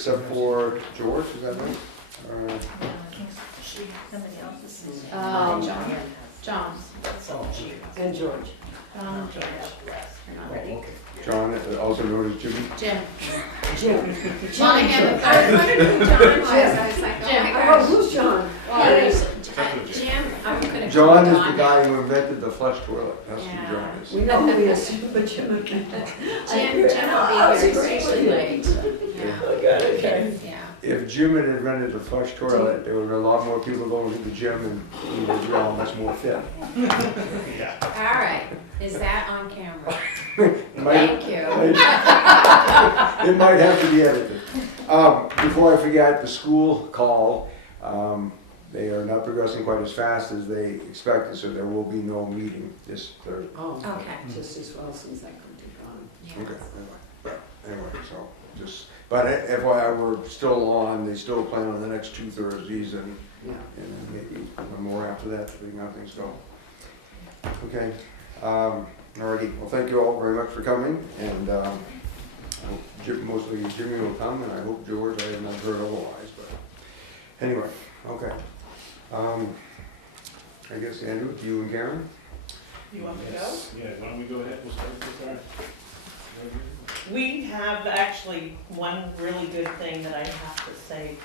except for George, is that right? Somebody else is. John. And George. John and George. You're not ready. John, also known as Jimmy. Jim. Jim. Monahan the third. John was, I was like, oh my Oh, gosh. who's John? Yeah, there's, Jim, I'm gonna call John is Don the guy now. who invented the flush toilet. That's Yeah. who John is. We know who he is, but Jim. Jim will be here seriously late. Yeah. Oh, good, okay. Yeah. If Jim had invented the flush toilet, there would be a lot more people going to the gym and he would be all much more fit. All right, is that on camera? It might- Thank you. It might have to be edited. Before I forget, the school call, they are not progressing quite as fast as they expected, so there will be no meeting this Thursday. Oh, Okay. just as well since I couldn't be gone. Yeah. Okay, anyway, so just, but FYI, we're still on, they still plan on the next 2 Thursdays and Yeah. then maybe one more after that, depending on how things go. Okay, alrighty, well, thank you all very much for coming, and I hope mostly Jimmy will come, and I hope George, I have not heard otherwise, but anyway, okay. I guess Andrew, you and Karen? You want me to go? Yeah, why don't we go ahead, we'll start with our. We have actually one really good thing that I have to say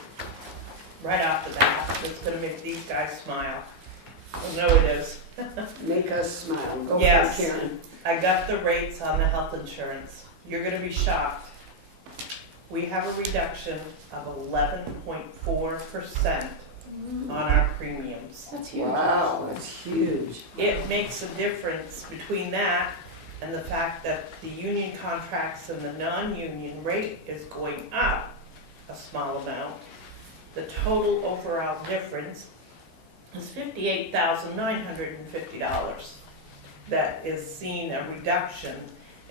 right off the bat that's gonna make these guys smile. I know it is. Make us smile. Go for it, Yes. Karen. I got the rates on the health insurance. You're gonna be shocked. We have a reduction of 11.4% on our premiums. That's huge. Wow, that's huge. It makes a difference between that and the fact that the union contracts and the non-union rate is going up a small amount. The total overall difference is $58,950. That is seeing a reduction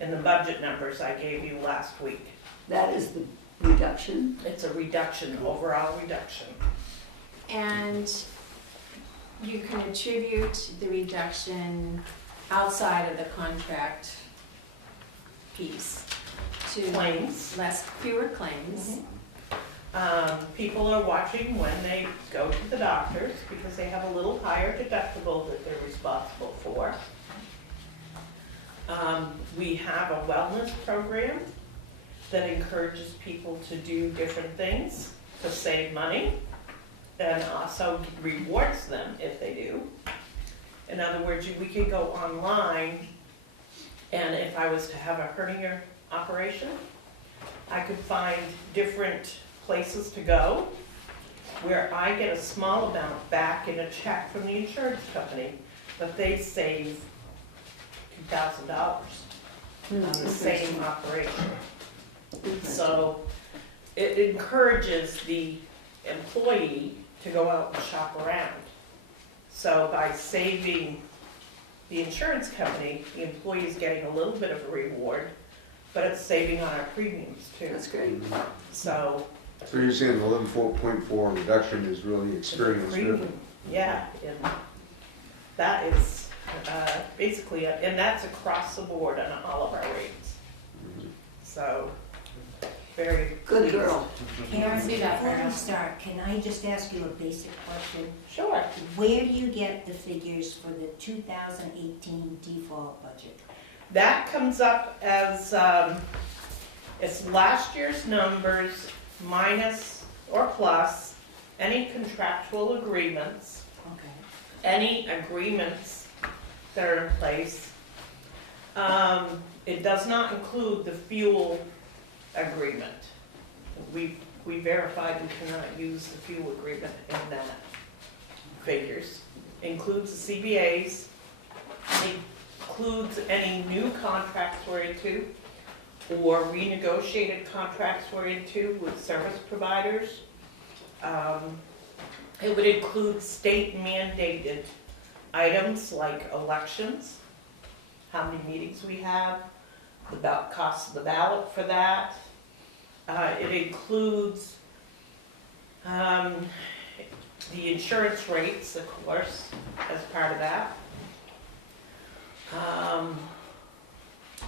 in the budget numbers I gave you last week. That is the reduction. It's a reduction, overall reduction. And you can attribute the reduction outside of the contract piece to Claims. fewer claims. People are watching when they go to the doctors because they have a little higher deductible that they're responsible for. We have a wellness program that encourages people to do different things to save money and also rewards them if they do. In other words, we could go online, and if I was to have a hernia operation, I could find different places to go where I get a small amount back in a check from the insurance company, but they save $2,000 on the same operation. So it encourages the employee to go out and shop around. So by saving the insurance company, the employee is getting a little bit of a reward, but it's saving on our premiums too. That's great. So. So you're saying the 11.4 reduction is really experience driven? Premium, yeah, and that is basically, and that's across the board on all of our rates. So, very Good pleased. girl. Karen, See that, before Farrah? we start, can I just ask you a basic question? Sure. Where do you get the figures for the 2018 default budget? That comes up as, it's last year's numbers minus or plus any contractual agreements, Okay. any agreements that are in place. It does not include the fuel agreement. We verified we cannot use the fuel agreement in that figures. Includes the CBAs, includes any new contracts we're into, or renegotiated contracts we're into with service providers. It would include state mandated items like elections, how many meetings we have, the cost of the ballot for that. It includes the insurance rates, of course, as part of that.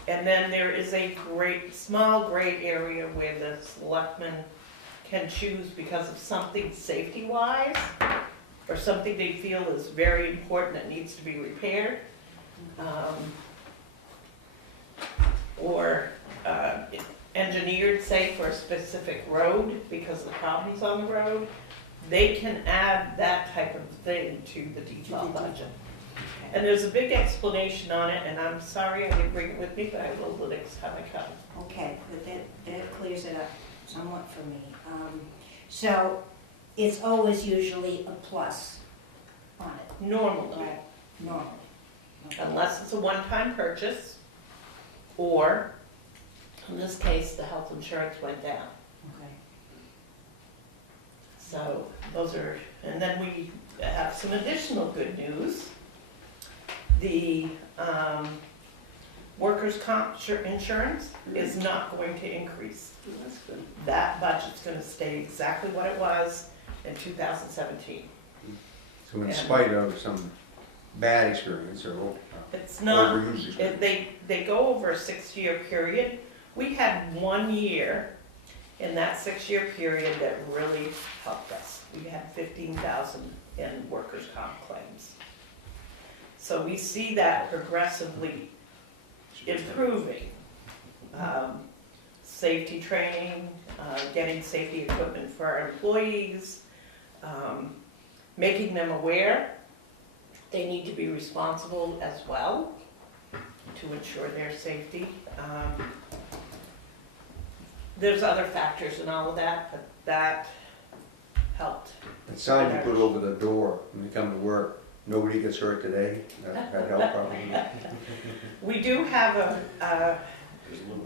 And then there is a small gray area where the selectmen can choose because of something safety-wise, or something they feel is very important that needs to be repaired, or engineered, say, for a specific road because of the problems on the road, they can add that type of thing to the default budget. And there's a big explanation on it, and I'm sorry I didn't bring it with me, but I will the next time I come. Okay, but that clears it up somewhat for me. So it's always usually a plus on it, Normally, right? Normally. Okay. unless it's a one-time purchase, or, in this case, the health insurance went down. Okay. So those are, and then we have some additional good news. The workers' comp insurance is not going to increase. That's good. That budget's gonna stay exactly what it was in 2017. So in spite of some bad experience or It's not, overused experience. they go over a 6-year period. We had 1 year in that 6-year period that really helped us. We had 15,000 in workers' comp claims. So we see that progressively improving. Safety training, getting safety equipment for our employees, making them aware they need to be responsible as well to ensure their safety. There's other factors in all of that, but that helped. The sign you put over the door when you come to work, nobody gets hurt today, that helped probably. We do have a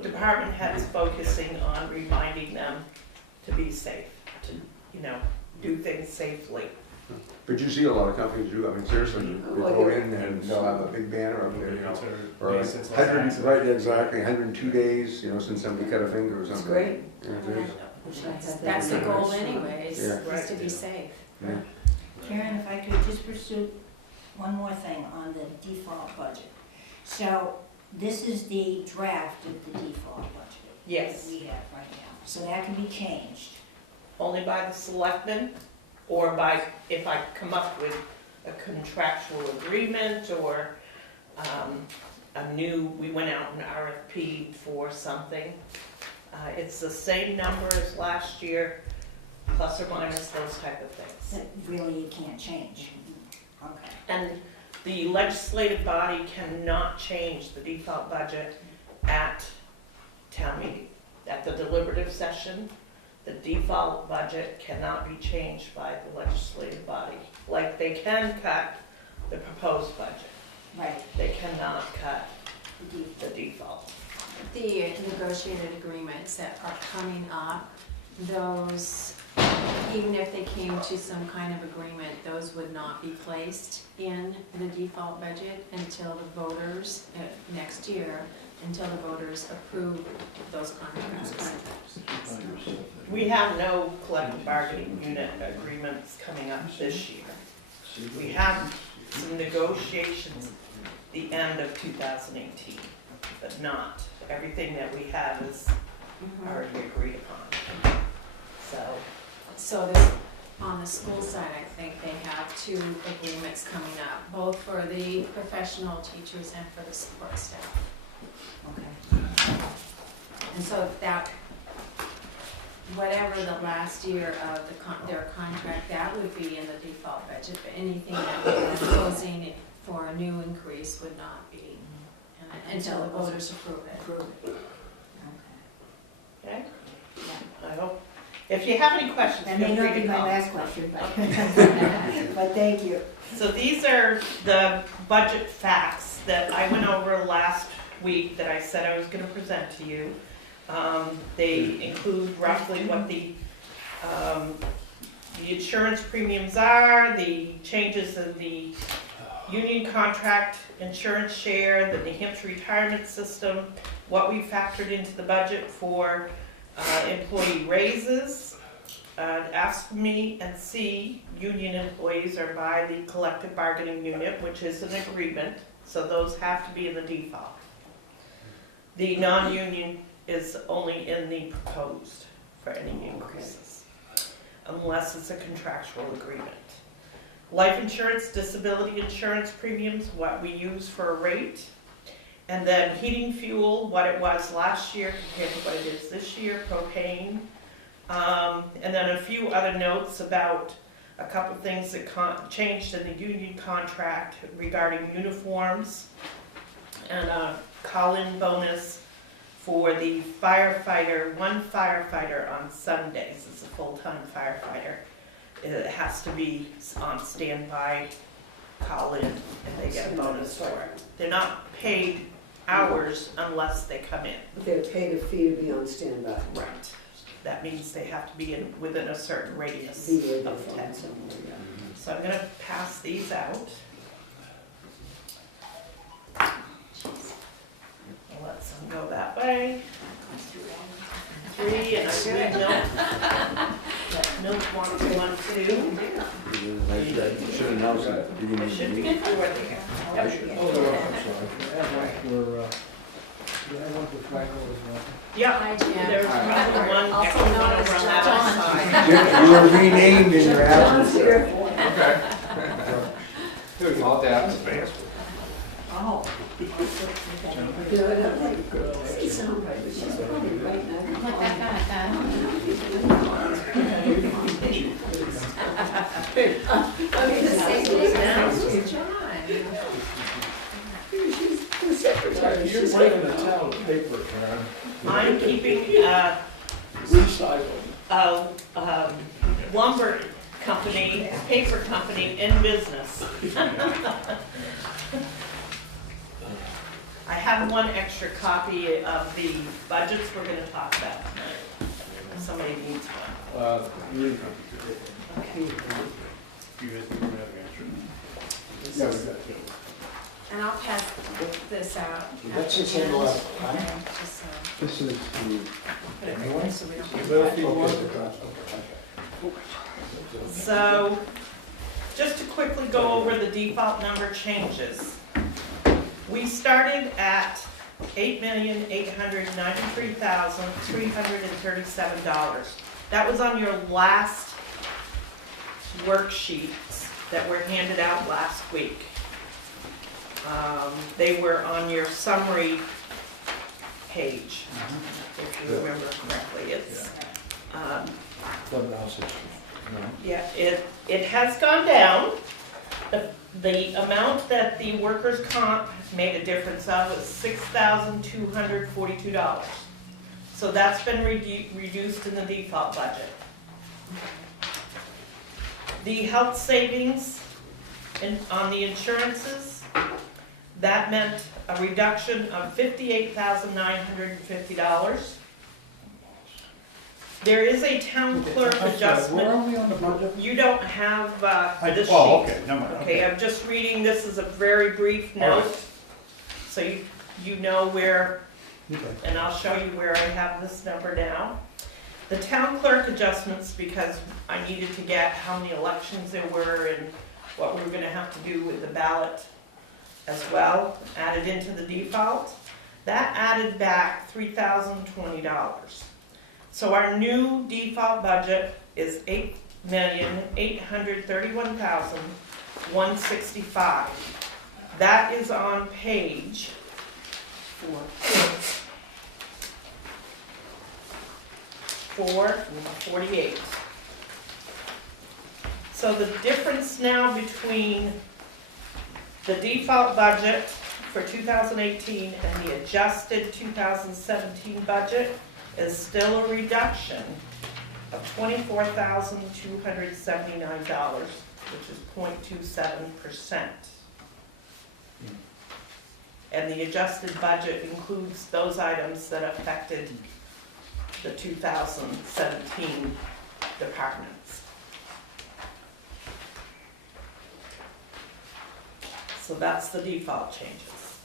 department heads focusing on reminding them to be safe, to, do things safely. But you see a lot of companies do, I mean, seriously, you go in and they'll have a big banner up there, or 100, right, exactly, 102 days, since somebody cut a finger or something. It's great. Yeah, it is. Wish I had that That's the in goal my anyways, Yeah. is to be safe. Yeah. Karen, if I could just pursue one more thing on the default budget. So this is the draft of the default budget Yes, that we have right now. So that can be changed. only by the selectmen, or by, if I come up with a contractual agreement, or we went out an RFP for something. It's the same number as last year, plus or minus those type of things. That really you can't change. Okay. And the legislative body cannot change the default budget at town meeting. At the deliberative session, the default budget cannot be changed by the legislative body. Like, they can cut the proposed budget, Right. they cannot cut The the default. The negotiated agreements that are coming up, those, even if they came to some kind of agreement, those would not be placed in the default budget until the voters, next year, until the voters approve those contracts. We have no collective bargaining unit agreements coming up this year. We have some negotiations the end of 2018, but not, everything that we have is already agreed upon. So this, on the school side, I think they have 2 agreements coming up, both for the professional teachers and for the support staff. Okay. And so that, whatever the last year of their contract, that would be in the default budget, but anything that we're proposing for a new increase would not be, until the voters approve it. Approve it. Okay. Okay? Yeah. I hope, if you have any questions, That feel may free not to be my call. last question, but, but thank you. So these are the budget facts that I went over last week that I said I was gonna present to you. They include roughly what the insurance premiums are, the changes in the union contract insurance share, the New Hampshire retirement system, what we factored into the budget for employee raises. Ask me and see, union employees are by the collective bargaining unit, which is an agreement, so those have to be in the default. The non-union is only in the proposed for any increases. unless it's a contractual agreement. Life insurance, disability insurance premiums, what we use for a rate. And then heating fuel, what it was last year compared to what it is this year, propane. And then a few other notes about a couple of things that changed in the union contract regarding uniforms. And a call-in bonus for the firefighter, one firefighter on Sundays is a full-time firefighter. It has to be on standby, call-in, and they get a bonus for it. They're not paid hours unless they come in. They're paid a fee to be on standby. Right. That means they have to be within a certain radius Be with of the 10. phone somewhere, yeah. So I'm gonna pass these out. I'll let some go that way. 3, and I believe Milk wants 1 too. I should announce that. There should be 4 there. I should. Oh, there are, I'm sorry. I have one for, I have one for Franco as well. Yeah, Hi, Jim. there's probably one, Also extra one known as over on that John. other side. You were renamed in your John's absence. here. Okay. All that. Oh. You know, and I'm like, doesn't sound right, but she's probably right now. I mean, the same thing now. John. She's the secretary. You're She's breaking the town paper, Karen. I'm keeping Recycle. a lumber company, paper company in business. I have one extra copy of the budgets we're gonna talk about tonight. If somebody needs one. You Okay. You guys need to have an answer. yeah, we got you. And I'll pass this out. That's at just the in the end, last, and then just so- This is the, put it right there so we don't. Well, if you want to. So, just to quickly go over the default number changes. We started at $8,893,337. That was on your last worksheets that were handed out last week. They were on your summary page, if you remember correctly. It's, Clubhouse issue. No. yeah, it has gone down. The amount that the workers' comp made a difference of was $6,242. So that's been reduced in the default budget. The health savings on the insurances, that meant a reduction of $58,950. There is a town clerk Where adjustment. are we on the budget? You don't have this sheet. Oh, okay, never mind. Okay, I'm just reading, this is a very brief All right. note, so you know where, Okay. and I'll show you where I have this number now. The town clerk adjustments, because I needed to get how many elections there were and what we were gonna have to do with the ballot as well, added into the default. That added back $3,020. So our new default budget is $8,831,165. That is on page 448. So the difference now between the default budget for 2018 and the adjusted 2017 budget is still a reduction of $24,279, which is 0.27%. And the adjusted budget includes those items that affected the 2017 departments. So that's the default changes.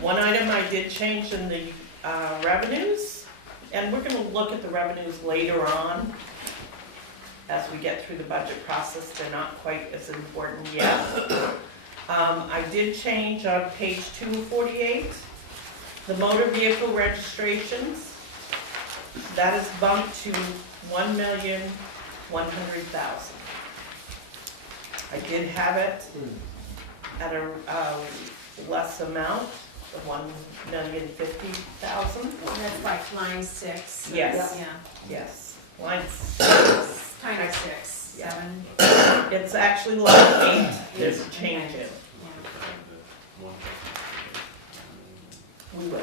One item I did change in the revenues, and we're gonna look at the revenues later on as we get through the budget process. They're not quite as important yet. I did change on page 248, the motor vehicle registrations. That is bumped to $1,100,000. I did have it at a less amount, the $1,050,000. That's like line 6. Yes. Yeah, Yes, line kind of 6, Yeah. 7, it's actually line 8, there's a change in it. yeah. We will.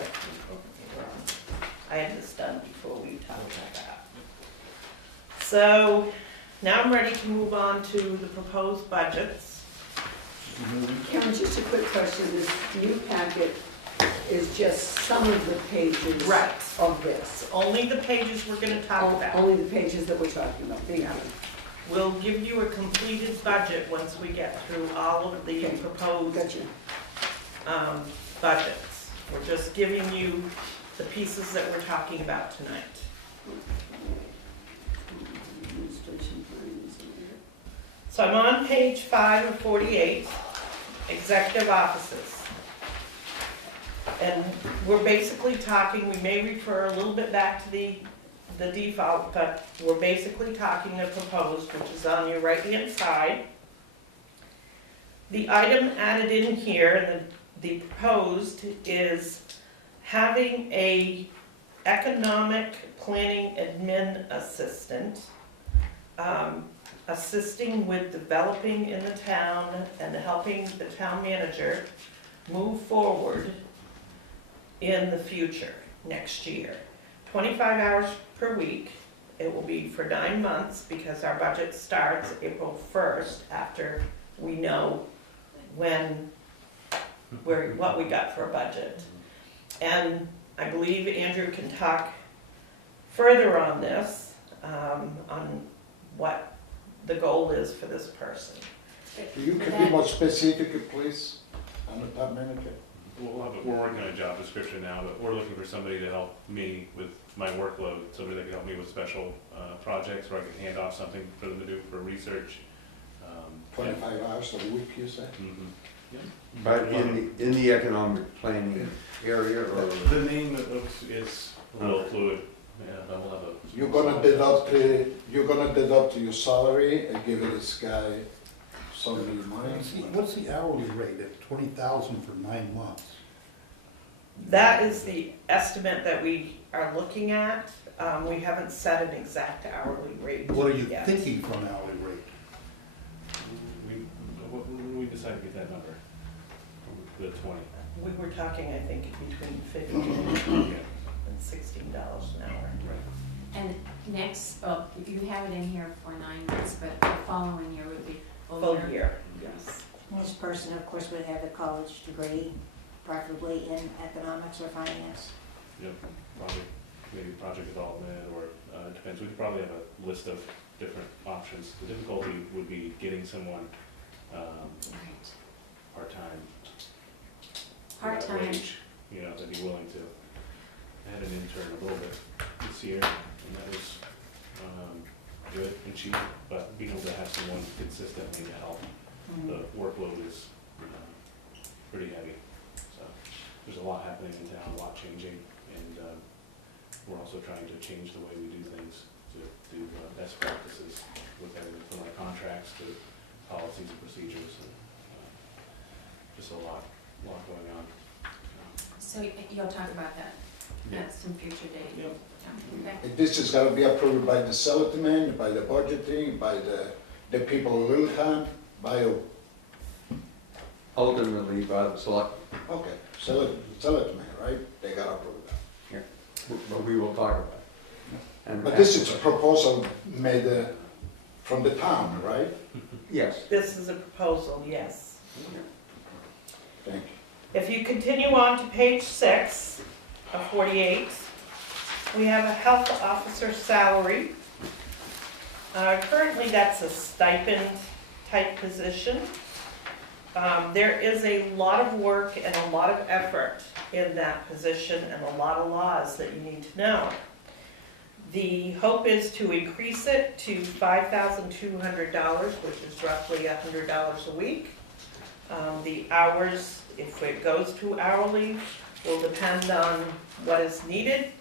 I had this done before we talked about that. So now I'm ready to move on to the proposed budgets. Karen, just a quick question, this new packet is just some of the pages Right. of this. Only the pages we're gonna talk about. Only the pages that we're talking about, thank you. We'll give you a completed budget once we get through all of the Okay. proposed Gotcha. budgets. We're just giving you the pieces that we're talking about tonight. Administration plans. So I'm on page 5 of 48, executive offices. And we're basically talking, we may refer a little bit back to the default, but we're basically talking the proposed, which is on your right-hand side. The item added in here, and the proposed, is having a economic planning admin assistant, assisting with developing in the town and helping the town manager move forward in the future, next year. 25 hours per week. It will be for 9 months because our budget starts April 1st after we know what we got for a budget. And I believe Andrew can talk further on this, on what the goal is for this person. You can be more specific, please, on the top manager? We're working on a job description now, but we're looking for somebody to help me with my workload, somebody that can help me with special projects where I can hand off something for them to do for research. 25 hours a week, you say? Mhm. Yeah. But in the economic planning area, or? The name is a little fluid, yeah, but we'll have a. You're gonna deduct your salary and give this guy some money? What's the hourly rate at 20,000 for 9 months? That is the estimate that we are looking at. We haven't set an exact hourly rate What are you yet. thinking for an hourly rate? We decided to get that number, the 20. We were talking, I think, between $15 Yeah. and $16 an hour. Right. And next, you have it in here for 9 months, but the following year would be Full year, yes. This person, of course, would have a college degree, preferably in economics or finance. Yep, probably, maybe project development, or it depends, we could probably have a list of different options. The difficulty would be getting someone Right. part-time. Part-time. wage, you know, that'd be willing to. I had an intern a little bit this year, and that was good and cheap, but being able to have someone consistently to help, the workload is pretty heavy. So there's a lot happening in town, a lot changing, and we're also trying to change the way we do things to do best practices with everything from our contracts to policies and procedures, and just a lot going on. So you'll talk about that at some future date? Yep. Yeah, okay. And this is gonna be approved by the selectmen, by the budgeting, by the people of Littleton, by who? Ultimately by the select, Okay, selectmen, right? They gotta approve that. but we will talk about it. And But this is a proposal made from the town, right? Yes. This is a proposal, yes. Thank you. If you continue on to page 6 of 48, we have a health officer salary. Currently, that's a stipend type position. There is a lot of work and a lot of effort in that position and a lot of laws that you need to know. The hope is to increase it to $5,200, which is roughly $100 a week. The hours, if it goes to hourly, will depend on what is needed.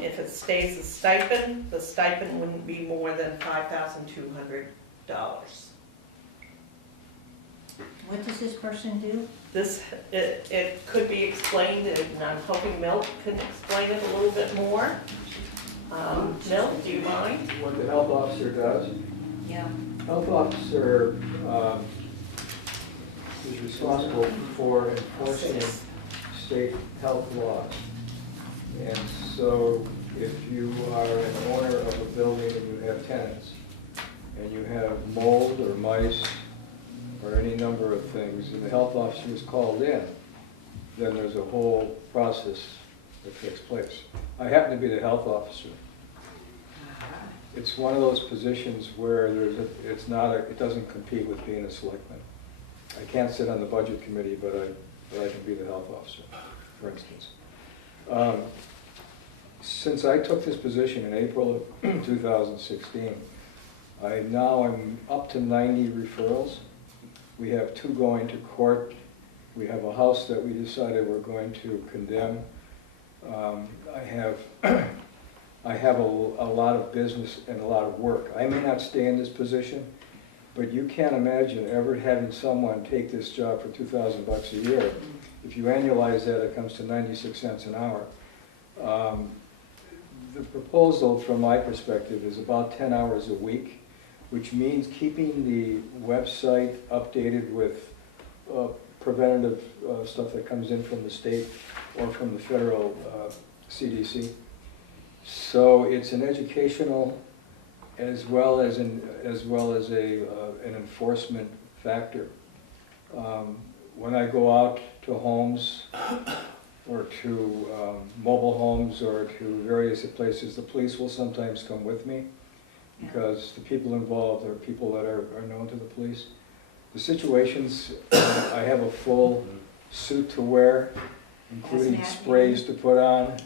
If it stays a stipend, the stipend wouldn't be more than $5,200. What does this person do? This, it could be explained, and I'm hoping Milt can explain it a little bit more. Milt, do you mind? What the health officer does, Yeah. health officer is responsible for enforcing state health laws. And so if you are an owner of a building and you have tenants, and you have mold or mice or any number of things, and the health officer is called in, then there's a whole process that takes place. I happen to be the health officer. It's one of those positions where it doesn't compete with being a selectman. I can't sit on the budget committee, but I can be the health officer, for instance. Since I took this position in April of 2016, I'm up to 90 referrals. We have 2 going to court. We have a house that we decided we're going to condemn. I have a lot of business and a lot of work. I may not stay in this position, but you can't imagine ever having someone take this job for $2,000 a year. If you annualize that, it comes to 96 cents an hour. The proposal, from my perspective, is about 10 hours a week, which means keeping the website updated with preventative stuff that comes in from the state or from the federal CDC. So it's an educational as well as an enforcement factor. When I go out to homes or to mobile homes or to various places, the police will sometimes come with me because the people involved are people that are known to the police. The situations, I have a full suit to wear, including sprays to put on.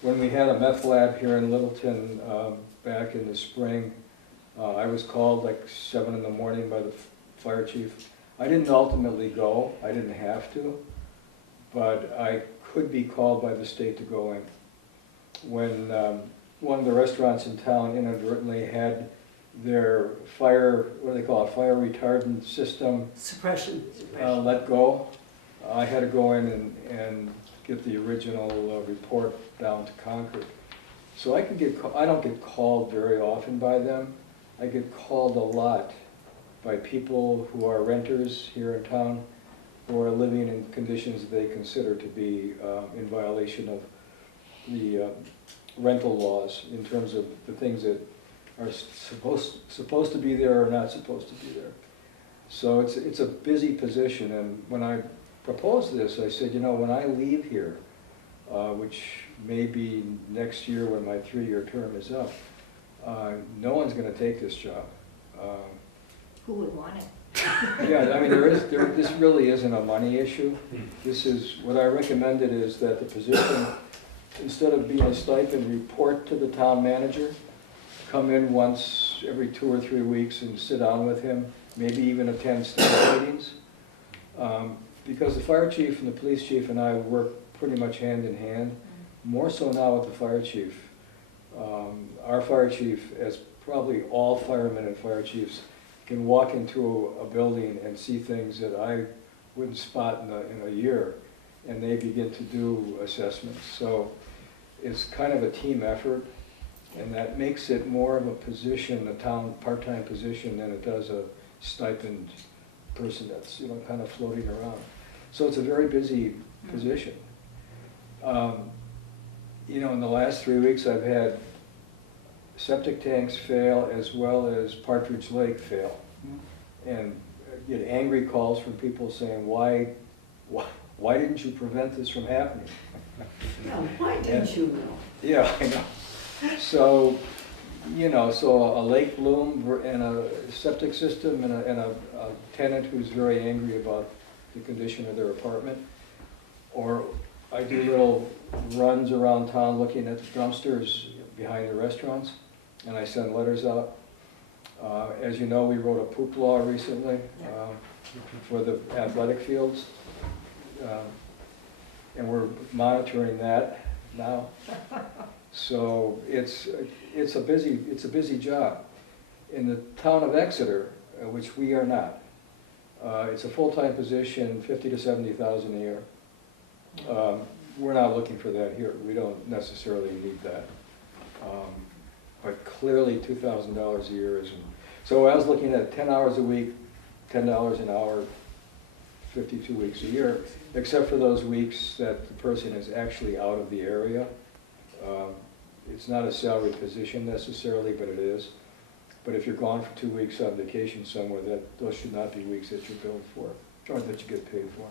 When we had a meth lab here in Littleton back in the spring, I was called like 7 in the morning by the fire chief. I didn't ultimately go, I didn't have to, but I could be called by the state to go in. When one of the restaurants in town inadvertently had their fire retardant system Suppression. let go, I had to go in and get the original report down to Concord. So I don't get called very often by them. I get called a lot by people who are renters here in town, who are living in conditions they consider to be in violation of the rental laws in terms of the things that are supposed to be there or not supposed to be there. So it's a busy position, and when I proposed this, I said, when I leave here, which may be next year when my 3-year term is up, no one's going to take this job. Who would want it? Yeah, I mean, this really isn't a money issue. This is, what I recommended is that the position, instead of being a stipend, report to the town manager, come in once every 2 or 3 weeks and sit down with him, maybe even attend staff meetings. Because the fire chief and the police chief and I work pretty much hand in hand, more so now with the fire chief. Our fire chief, as probably all firemen and fire chiefs, can walk into a building and see things that I wouldn't spot in a year, and they begin to do assessments. So it's kind of a team effort, and that makes it more of a position, a town part-time position, than it does a stipend person that's kind of floating around. So it's a very busy position. In the last 3 weeks, I've had septic tanks fail as well as Partridge Lake fail, and get angry calls from people saying, "Why didn't you prevent this from happening?" Yeah, why didn't you know? Yeah, I know. So, so a lake bloom and a septic system and a tenant who's very angry about the condition of their apartment. Or I do little runs around town looking at the dumpsters behind the restaurants, and I send letters out. As you know, we wrote a poop law recently for the athletic fields, and we're monitoring that. now. So it's a busy job. In the town of Exeter, which we are not, it's a full-time position, 50 to 70,000 a year. We're not looking for that here. We don't necessarily need that. But clearly $2,000 a year isn't. So I was looking at 10 hours a week, $10 an hour, 52 weeks a year, except for those weeks that the person is actually out of the area. It's not a salaried position necessarily, but it is. But if you're gone for 2 weeks on vacation somewhere, those should not be weeks that you're billed for, or that you get paid for.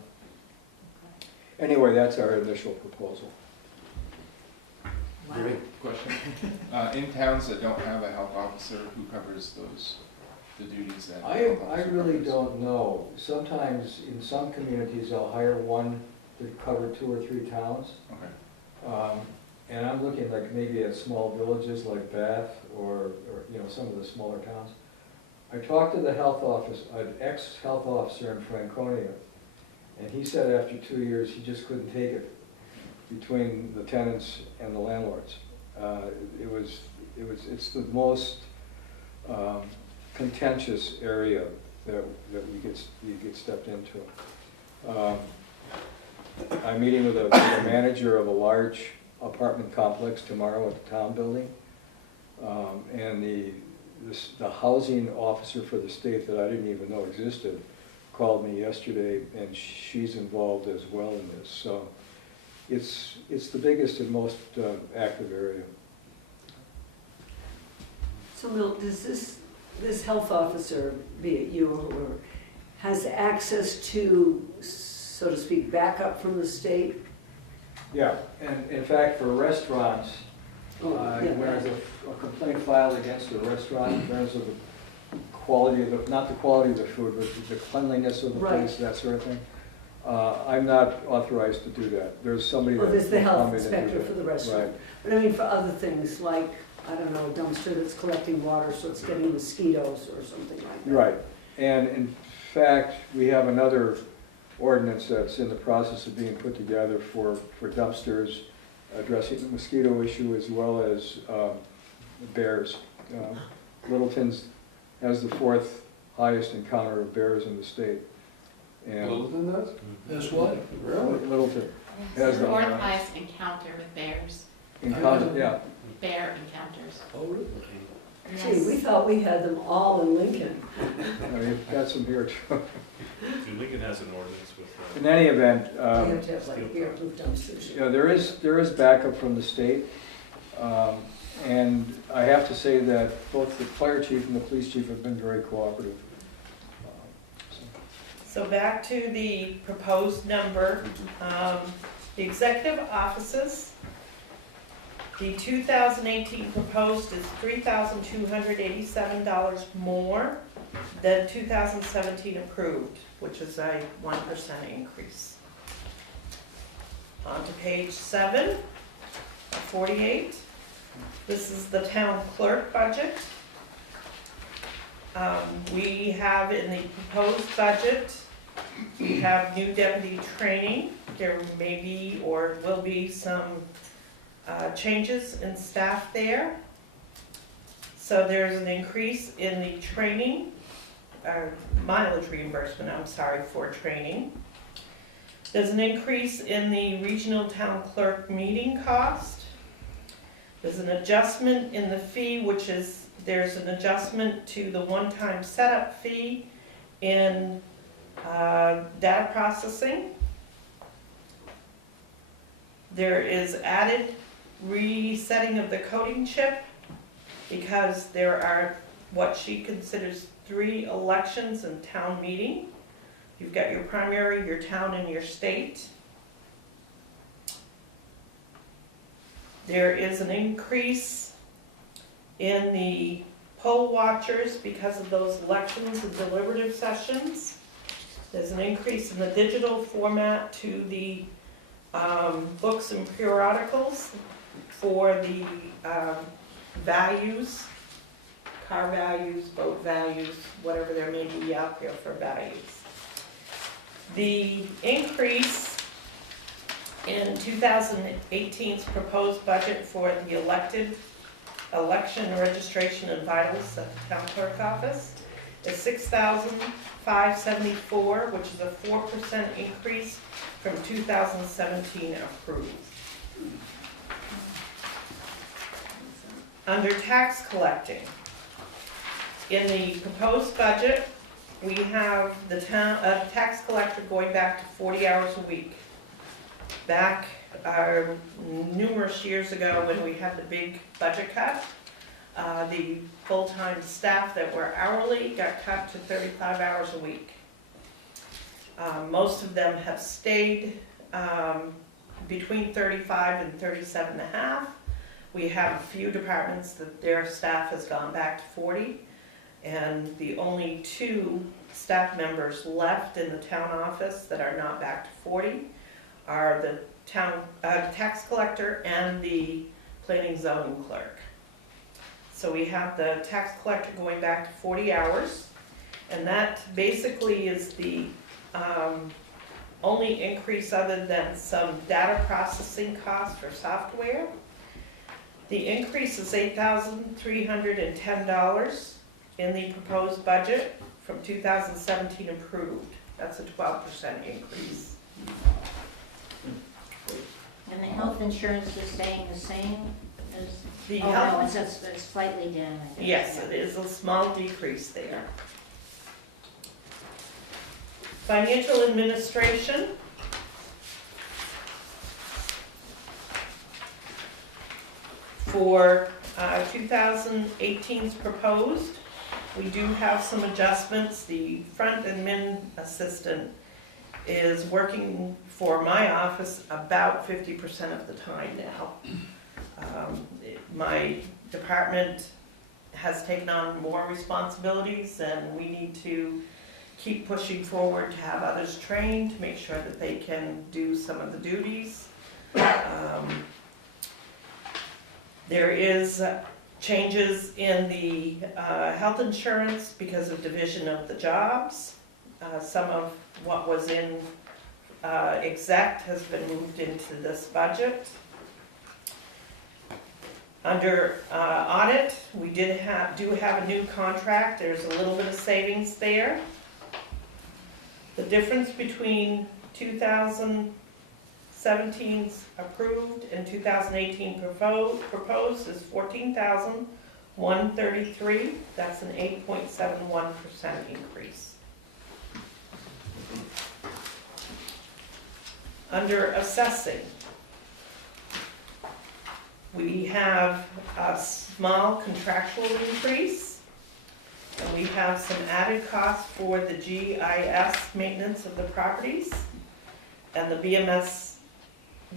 Anyway, that's our initial proposal. Wow. Question. In towns that don't have a health officer, who covers the duties that? I really don't know. Sometimes in some communities, they'll hire one to cover 2 or 3 towns. Okay. And I'm looking like maybe at small villages like Bath or some of the smaller towns. I talked to the health office, an ex-health officer in Franconia, and he said after 2 years he just couldn't take it between the tenants and the landlords. It's the most contentious area that you get stepped into. I'm meeting with a manager of a large apartment complex tomorrow at the town building, and the housing officer for the state that I didn't even know existed called me yesterday, and she's involved as well in this. So it's the biggest and most active area. So Milt, does this health officer, be it you or whoever, has access to, so to speak, backup from the state? Yeah, and in fact, for restaurants, when there's a complaint filed against a restaurant in terms of the quality of the, not the quality of the food, but the cleanliness of the place, that sort of thing, I'm not authorized to do that. There's somebody that. Well, there's the health will come in and do inspector that. for the restaurant. Right. But I mean, for other things like, I don't know, a dumpster that's collecting water, so it's getting mosquitoes or something like that. Right, and in fact, we have another ordinance that's in the process of being put together for dumpsters, addressing the mosquito issue as well as bears. Littleton's has the 4th highest encounter of bears in the state. And Littleton does? That's what? Really? Littleton It's has the the 4th highest encounter with bears, encounter, yeah. bear encounters. Oh, really? Gee, we thought we had them all in Lincoln. You've got some here too. And Lincoln has an ordinance with. In any event, We have to have like air-proof dumpsters. there is backup from the state. And I have to say that both the fire chief and the police chief have been very cooperative. So back to the proposed number, the executive offices, the 2018 proposed is $3,287 more than 2017 approved, which is a 1% increase. On to page 7, 48. This is the town clerk budget. We have in the proposed budget, we have new deputy training. There may be or will be some changes in staff there. So there's an increase in the training, mileage reimbursement, I'm sorry, for training. There's an increase in the regional town clerk meeting cost. There's an adjustment in the fee, which is, there's an adjustment to the one-time setup fee in data processing. There is added resetting of the coding chip because there are what she considers 3 elections in town meeting. You've got your primary, your town, and your state. There is an increase in the poll watchers because of those elections and deliberative sessions. There's an increase in the digital format to the books and periodicals for the values, car values, boat values, whatever there may be out there for values. The increase In 2018's proposed budget for the election registration and vitals at the town clerk office is $6,574, which is a 4% increase from 2017 approved. Under tax collecting, in the proposed budget, we have the tax collector going back to 40 hours a week. Back numerous years ago when we had the big budget cut, the full-time staff that were hourly got cut to 35 hours a week. Most of them have stayed between 35 and 37 and a half. We have a few departments that their staff has gone back to 40, and the only 2 staff members left in the town office that are not back to 40 are the town tax collector and the planning zoning clerk. So we have the tax collector going back to 40 hours, and that basically is the only increase other than some data processing costs for software. The increase is $8,310 in the proposed budget from 2017 approved. That's a 12% increase. And the health insurance is staying the same as? The Oh, health- no, it's slightly down, I guess. Yes, it is a small decrease there. Financial administration. For 2018's proposed, we do have some adjustments. The front admin assistant is working for my office about 50% of the time now. My department has taken on more responsibilities, and we need to keep pushing forward to have others trained, to make sure that they can do some of the duties. There is changes in the health insurance because of division of the jobs. Some of what was in exec has been moved into this budget. Under audit, we do have a new contract. There's a little bit of savings there. The difference between 2017's approved and 2018 proposed is $14,133. That's an 8.71% increase. Under assessing, we have a small contractual increase, and we have some added costs for the GIS maintenance of the properties and the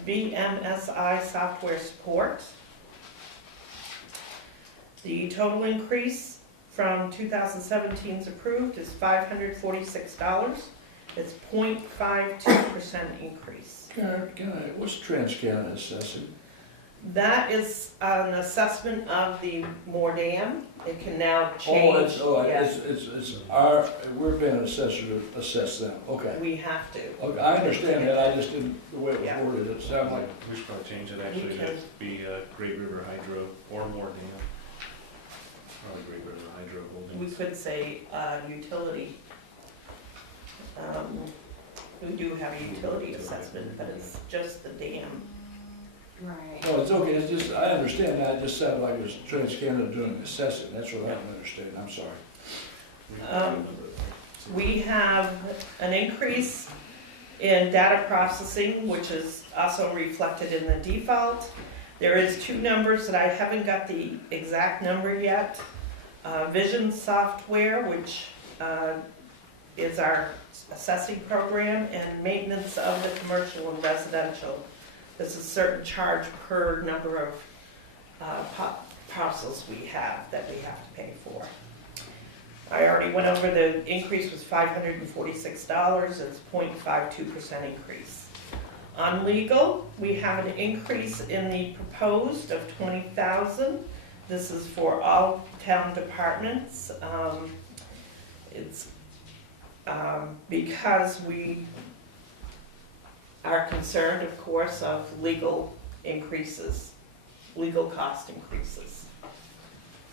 BMSI software support. The total increase from 2017's approved is $546. It's 0.52% increase. What's TransCanada assessing? That is an assessment of the Moore Dam. It can now change. Yes. It's our, we're paying an assessor to assess them, okay. We have to. Okay, I understand that, I just didn't, the way it Yeah. was worded, it sounded like, We should probably change it actually to be Great River Hydro or More Dam. Probably Great River Hydro We Holdings. could say utility. We do have a utility assessment, but it's just the dam. Right. no, it's okay, it's just, I understand that, it just sounded like it was TransCanada doing the assessing, that's what I don't understand, I'm sorry. We have an increase in data processing, which is also reflected in the default. There is 2 numbers that I haven't got the exact number yet. Vision software, which is our assessing program, and maintenance of the commercial and residential. There's a certain charge per number of parcels we have that we have to pay for. I already went over the increase was $546, it's 0.52% increase. On legal, we have an increase in the proposed of $20,000. This is for all town departments. It's because we are concerned, of course, of legal increases, legal cost increases,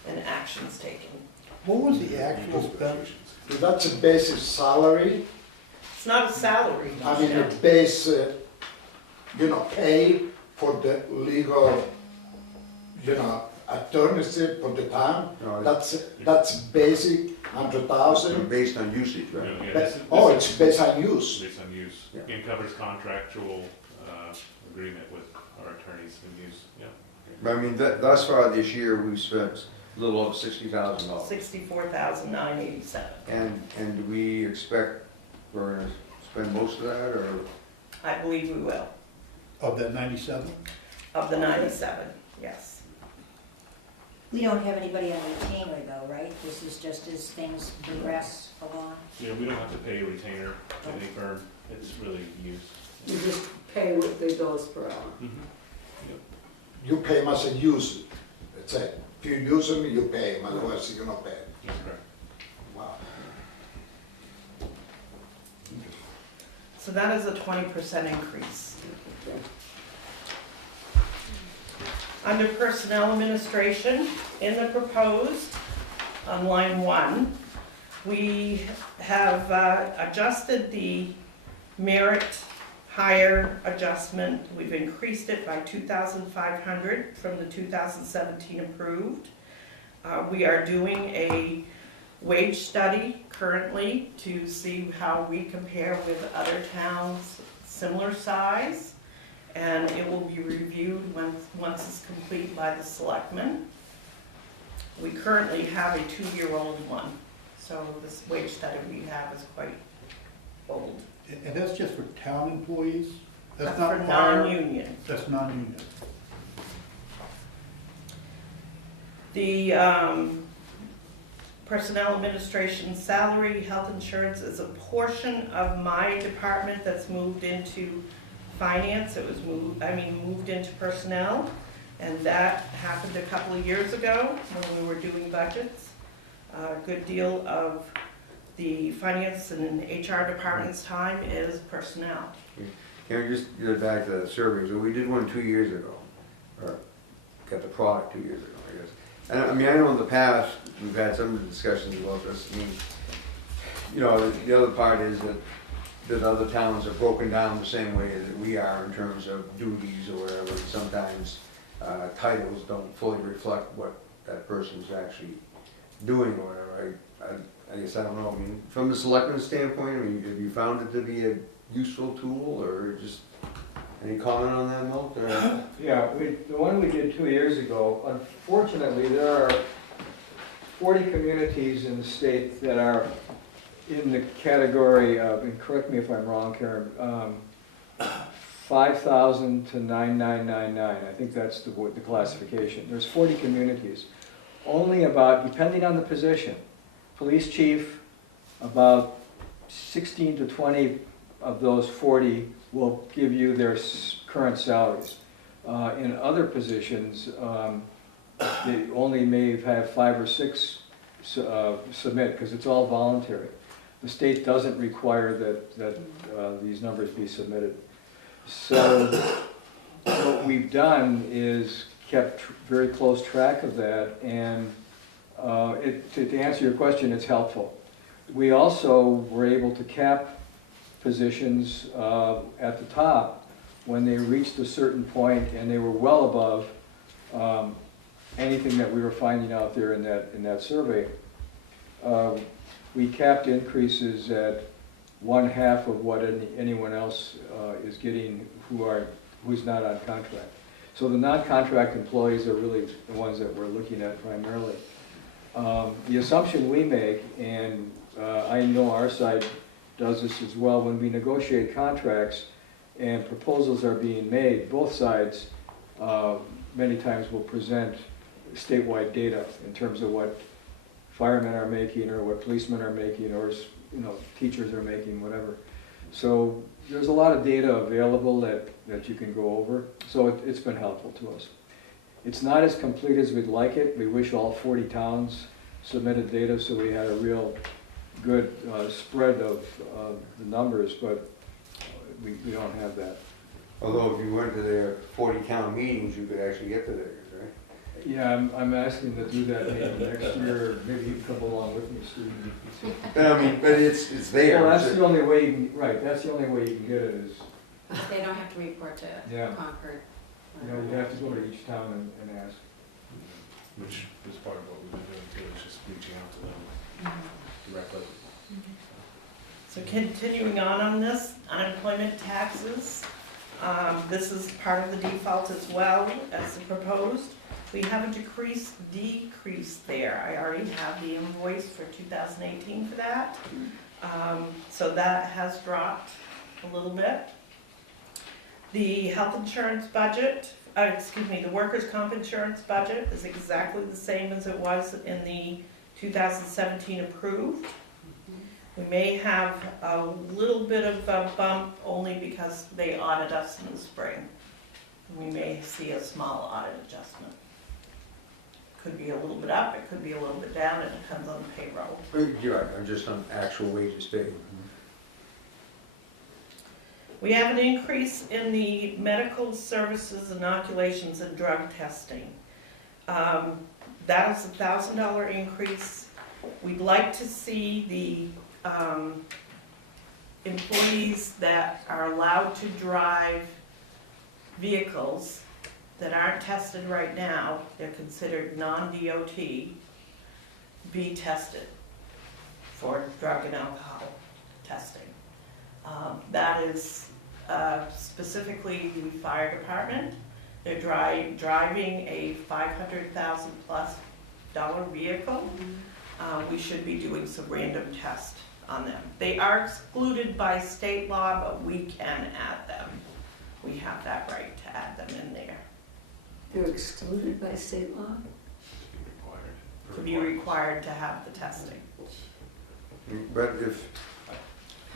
and actions taken. What was the actual spend? That's a basic salary, It's not a salary. I mean, a base, pay for the legal, attorneyship for the town. No, That's basic, 100,000. based on usage, Yeah, right? yeah, But, this it's based on use. based on use. Yeah. It covers contractual agreement with our attorneys and use, yeah. But I mean, thus far this year, we've spent a little over $60,000. $64,987. And do we expect we're gonna spend most of that, or? I believe we will, Of that 97? of the 97, yes. We don't have anybody on retainer though, right? This is just as things progress along. Yeah, we don't have to pay a retainer to any firm, it's really use. You just pay what they bill us per hour. You pay them as a use. That's it. If you use them, you pay them, otherwise you don't pay. That's correct. Wow. So that is a 20% increase. Under personnel administration, in the proposed, on line 1, we have adjusted the merit hire adjustment. We've increased it by $2,500 from the 2017 approved. We are doing a wage study currently to see how we compare with other towns similar size, and it will be reviewed once it's complete by the selectmen. We currently have a 2-year-old one, so this wage study we have is quite old. And that's just for town employees? That's not for fire- non-union. That's non-union. The personnel administration salary, health insurance is a portion of my department that's moved into finance. It was moved into personnel, and that happened a couple of years ago when we were doing budgets. A good deal of the finance and HR department's time is personnel. Can we just get back to the surveys? We did one 2 years ago, or got the product 2 years ago, I guess. And I mean, I know in the past, we've had some discussions about this. I mean, the other part is that other towns are broken down the same way that we are in terms of duties or whatever. And sometimes titles don't fully reflect what that person's actually doing or whatever. I guess I don't know. I mean, from the selectman's standpoint, I mean, have you found it to be a useful tool, or just any comment on that, Milt? Yeah, the one we did 2 years ago, unfortunately, there are 40 communities in the state that are in the category of, and correct me if I'm wrong, Karen, 5,000 to 9,999. I think that's the classification. There's 40 communities. Only about, depending on the position, police chief, about 16 to 20 of those 40 will give you their current salaries. In other positions, they only may have 5 or 6 submit, because it's all voluntary. The state doesn't require that these numbers be submitted. So what we've done is kept very close track of that, and to answer your question, it's helpful. We also were able to cap positions at the top when they reached a certain point and they were well above anything that we were finding out there in that survey. We capped increases at 1/2 of what anyone else is getting who's not on contract. So the non-contract employees are really the ones that we're looking at primarily. The assumption we make, and I know our side does this as well, when we negotiate contracts and proposals are being made, both sides many times will present statewide data in terms of what firemen are making or what policemen are making or teachers are making, whatever. So there's a lot of data available that you can go over. So it's been helpful to us. It's not as complete as we'd like it. We wish all 40 towns submitted data so we had a real good spread of the numbers, but we don't have that. Although if you went to their 40 town meetings, you could actually get to theirs, right? Yeah, I'm asking to do that maybe next year, maybe you can come along with me, Steve. But I mean, but it's there. Well, that's the only way you can, right, that's the only way you can get it is, They don't have to report to Yeah. Concord. you know, you have to go to each town and ask. Which is part of what we've been doing too, is just reaching out to them directly. So continuing on this, unemployment taxes, this is part of the default as well as proposed. We have a decrease there. I already have the invoice for 2018 for that. So that has dropped a little bit. The health insurance budget, the workers' comp insurance budget is exactly the same as it was in the 2017 approved. We may have a little bit of a bump only because they audit us in the spring. We may see a small audit adjustment. Could be a little bit up, it could be a little bit down, it depends on the payroll. You're right, I'm just on actual wages paid. We have an increase in the medical services, inoculations, and drug testing. That is a $1,000 increase. We'd like to see the employees that are allowed to drive vehicles that aren't tested right now, they're considered non-DOT, be tested for drug and alcohol testing. That is specifically the fire department. They're driving a $500,000 plus vehicle. We should be doing some random tests on them. They are excluded by state law, but we can add them. We have that right to add them in there. They're excluded by state law? To be required to have the testing. But if,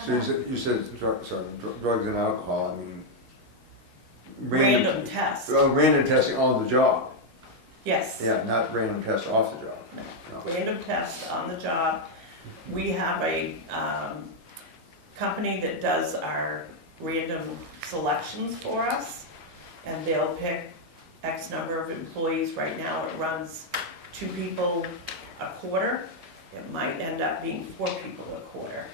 so you said drugs and alcohol, I mean. Random tests. Random testing on the job. Yes. Yeah, not random tests off the job. No. Random tests on the job. We have a company that does our random selections for us, and they'll pick X number of employees. Right now it runs 2 people a quarter. It might end up being 4 people a quarter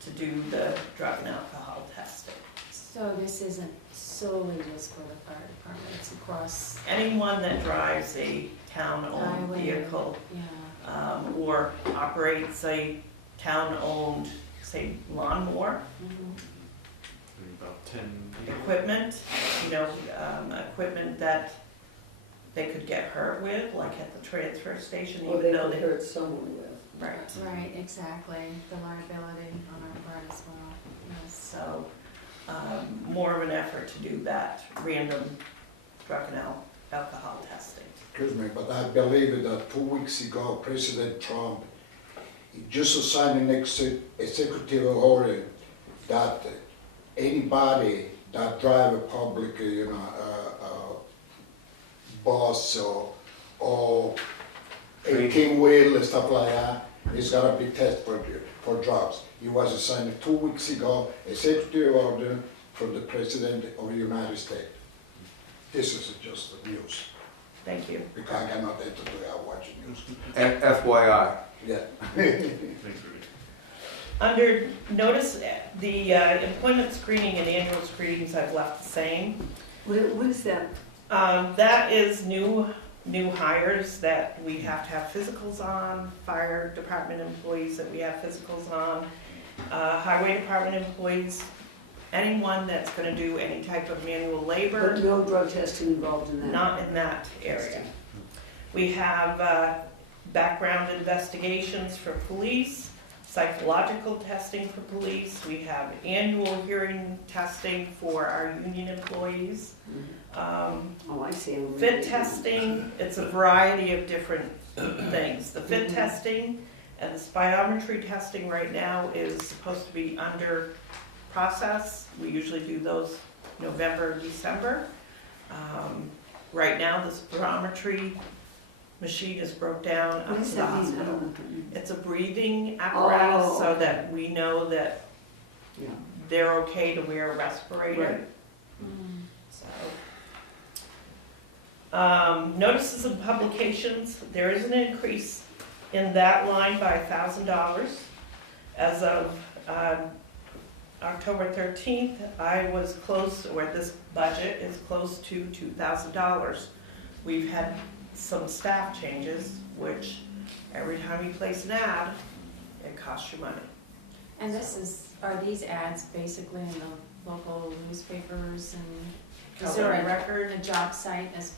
to do the drug and alcohol testing. So this isn't solely just for the fire department, it's across. Anyone that drives a town-owned Highway. vehicle Yeah. or operates a town-owned, say, lawnmower, About 10 people. equipment, equipment that they could get hurt with, like at the transfer station, Or even they though could they. hurt someone with. Right, Right, exactly, the liability on our part as well, yes. so, more of an effort to do that random drug and alcohol testing. Excuse me, but I believe that 2 weeks ago, President Trump, he just signed an executive order that anybody that drive a public, bus or 18-wheel and stuff like that, is gotta be tested for drugs. He was signed 2 weeks ago, executive order from the President of the United States. This is just the news, Thank you. because I cannot enter to watch the news. And FYI. Yeah. Thanks, Rudy. Under notice, the employment screening and annual screenings I've left the same. What is that? That is new hires that we have to have physicals on, fire department employees that we have physicals on, highway department employees, anyone that's gonna do any type of manual labor. But no drug testing involved in that? Not in that area. We have background investigations for police, psychological testing for police. We have annual hearing testing for our union employees. Oh, I see. Fit testing, it's a variety of different things. The fit testing and the spirometry testing right now is supposed to be under process. We usually do those November, December. Right now, the spirometry machine is broke down up to the hospital. It's a breathing apparatus so that we know that they're okay to wear a respirator. Right. So, notices and publications, there is an increase in that line by $1,000. As of October 13th, I was close, or this budget is close to $2,000. We've had some staff changes, which every time you place an ad, it costs you money. And are these ads basically in the local newspapers and is there County Record. a job site as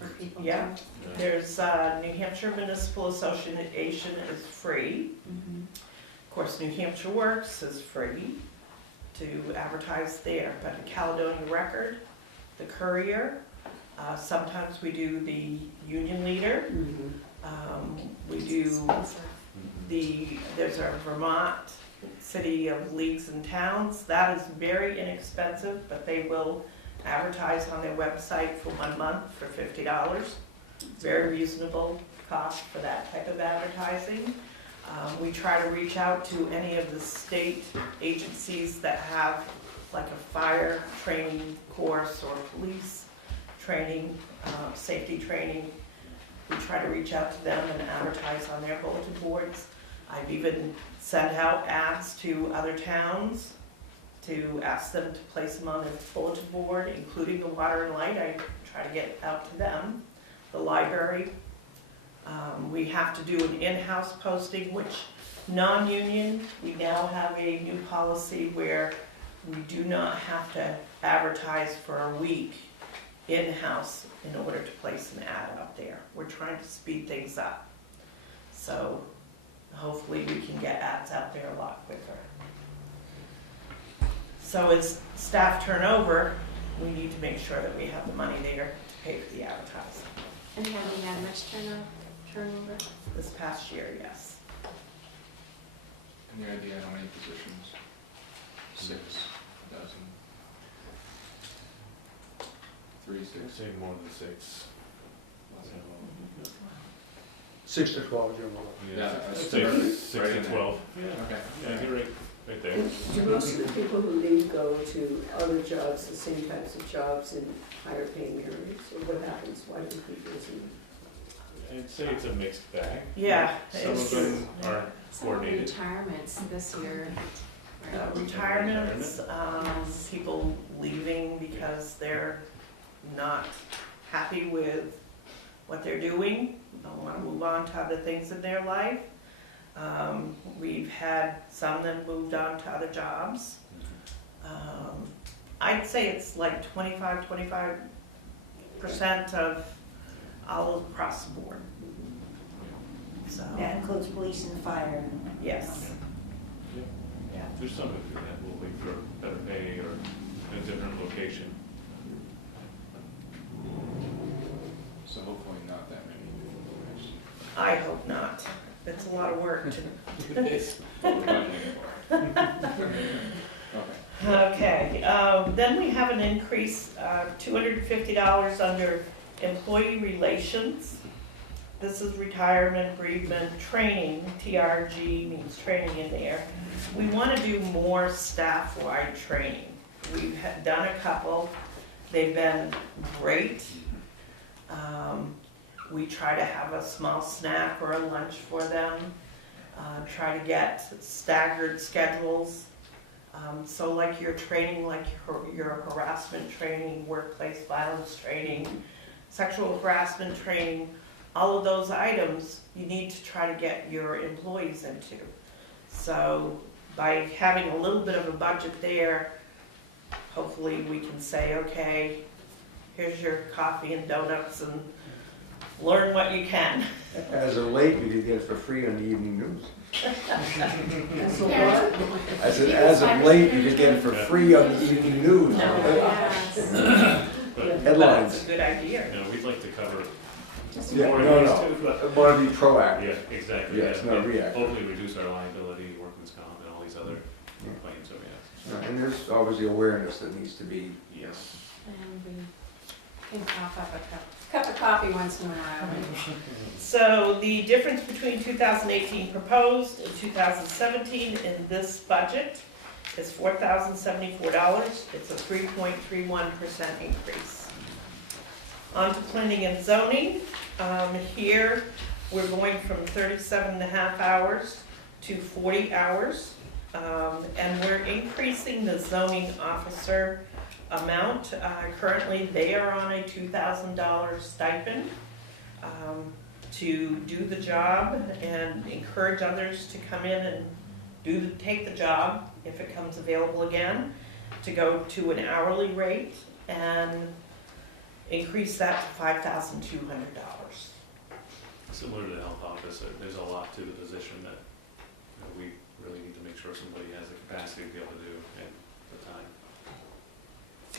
for people to? Yeah. There's New Hampshire Municipal Association is free. Mhm. Of course, New Hampshire Works is free to advertise there, but the Caledonia Record, the Courier, sometimes we do the Union Leader, we do there's a Vermont City of Leagues and Towns. That is very inexpensive, but they will advertise on their website for 1 month for $50. Very reasonable cost for that type of advertising. We try to reach out to any of the state agencies that have like a fire training course or police training, safety training. We try to reach out to them and advertise on their bulletin boards. I've even sent out ads to other towns to ask them to place them on their bulletin board, including the Water and Light. I try to get out to them. The library. We have to do an in-house posting, which non-union, we now have a new policy where we do not have to advertise for a week in-house in order to place an ad out there. We're trying to speed things up. So hopefully we can get ads out there a lot quicker. So as staff turnover, we need to make sure that we have the money there to pay for the advertising. And have we had much turnover? This past year, yes. Any idea how many positions? 6 dozen? 3, 6? Say more than 6. 6 to 12, Jim. Yeah, I'd that's say perfect. 6 Right to in there. 12. Okay. Yeah, you're right there. Do most of the people who leave go to other jobs, the same types of jobs in higher paying areas? Or what happens? Why do people leave? I'd say it's a mixed bag. Yeah. Some of them are Some of the coordinated. retirements this year. Retirements, people leaving because they're not happy with what they're doing, don't want to move on to other things in their life. We've had some that moved on to other jobs. I'd say it's like 25% of all across the board. So, That includes police and fire. yes. Yeah. There's some of you that will leave for better pay or a different location. So hopefully not that many. I hope not. It's a lot of work to It's Okay, then we have an increase, $250 under employee relations. This is retirement, bereavement, training, TRG means training in there. We want to do more staff-wide training. We've done a couple, they've been great. We try to have a small snack or a lunch for them, try to get staggered schedules. So like your training, like your harassment training, workplace violence training, sexual harassment training, all of those items you need to try to get your employees into. So by having a little bit of a budget there, hopefully we can say, okay, here's your coffee and donuts and learn what you can. As of late, you could get it for free on the evening news. That's a lot. I said, as of late, you could get it for free on the evening news. Yes. But, Headlines. That's a good idea. you know, we'd like to cover Yeah, more no, of no. these too, but I want to be proactive. yeah, exactly. Yes, yeah. not reactive. Hopefully reduce our liability, workman's comp, and all these other claims that we have. And there's obviously awareness that needs to be. Yes. And we can cough up a cup of coffee once in a while. So the difference between 2018 proposed and 2017 in this budget is $4,074. It's a 3.31% increase. On to planning and zoning. Here, we're going from 37.5 hours to 40 hours. And we're increasing the zoning officer amount. Currently, they are on a $2,000 stipend to do the job and encourage others to come in and take the job if it comes available again, to go to an hourly rate and increase that to $5,200. Similar to the health office, there's a lot to the position that we really need to make sure somebody has the capacity to be able to do at the time.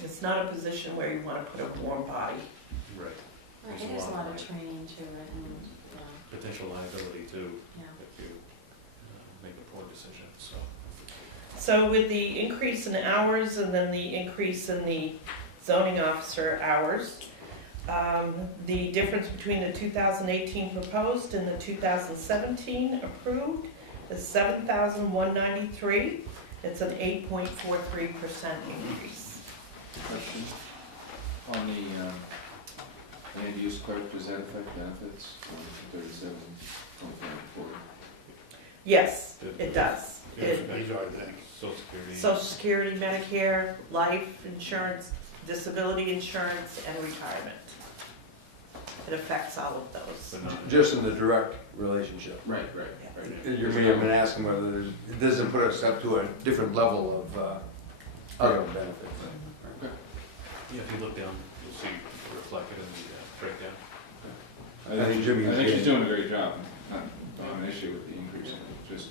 It's not a position where you want to put a warm body. Right. Right, There's a there's a lot lot of of training to it and, Potential liability too, yeah. if you make a poor decision, so. So with the increase in hours and then the increase in the zoning officer hours, the difference between the 2018 proposed and the 2017 approved is $7,193. It's an 8.43% increase. Question on the land use clerk, does that affect benefits from 37, 25, 40? Yes, it does. It- These are things. Social Security. Social Security, Medicare, life insurance, disability insurance, and retirement. It affects all of those. But not. Just in the direct relationship. Right, right. You may have been asking whether there's, it doesn't put us up to a different level of other benefits. Yeah, if you look down, you'll see reflected in the breakdown. I think Jimmy was I think she's getting- doing a great job. Not an issue with the increase, just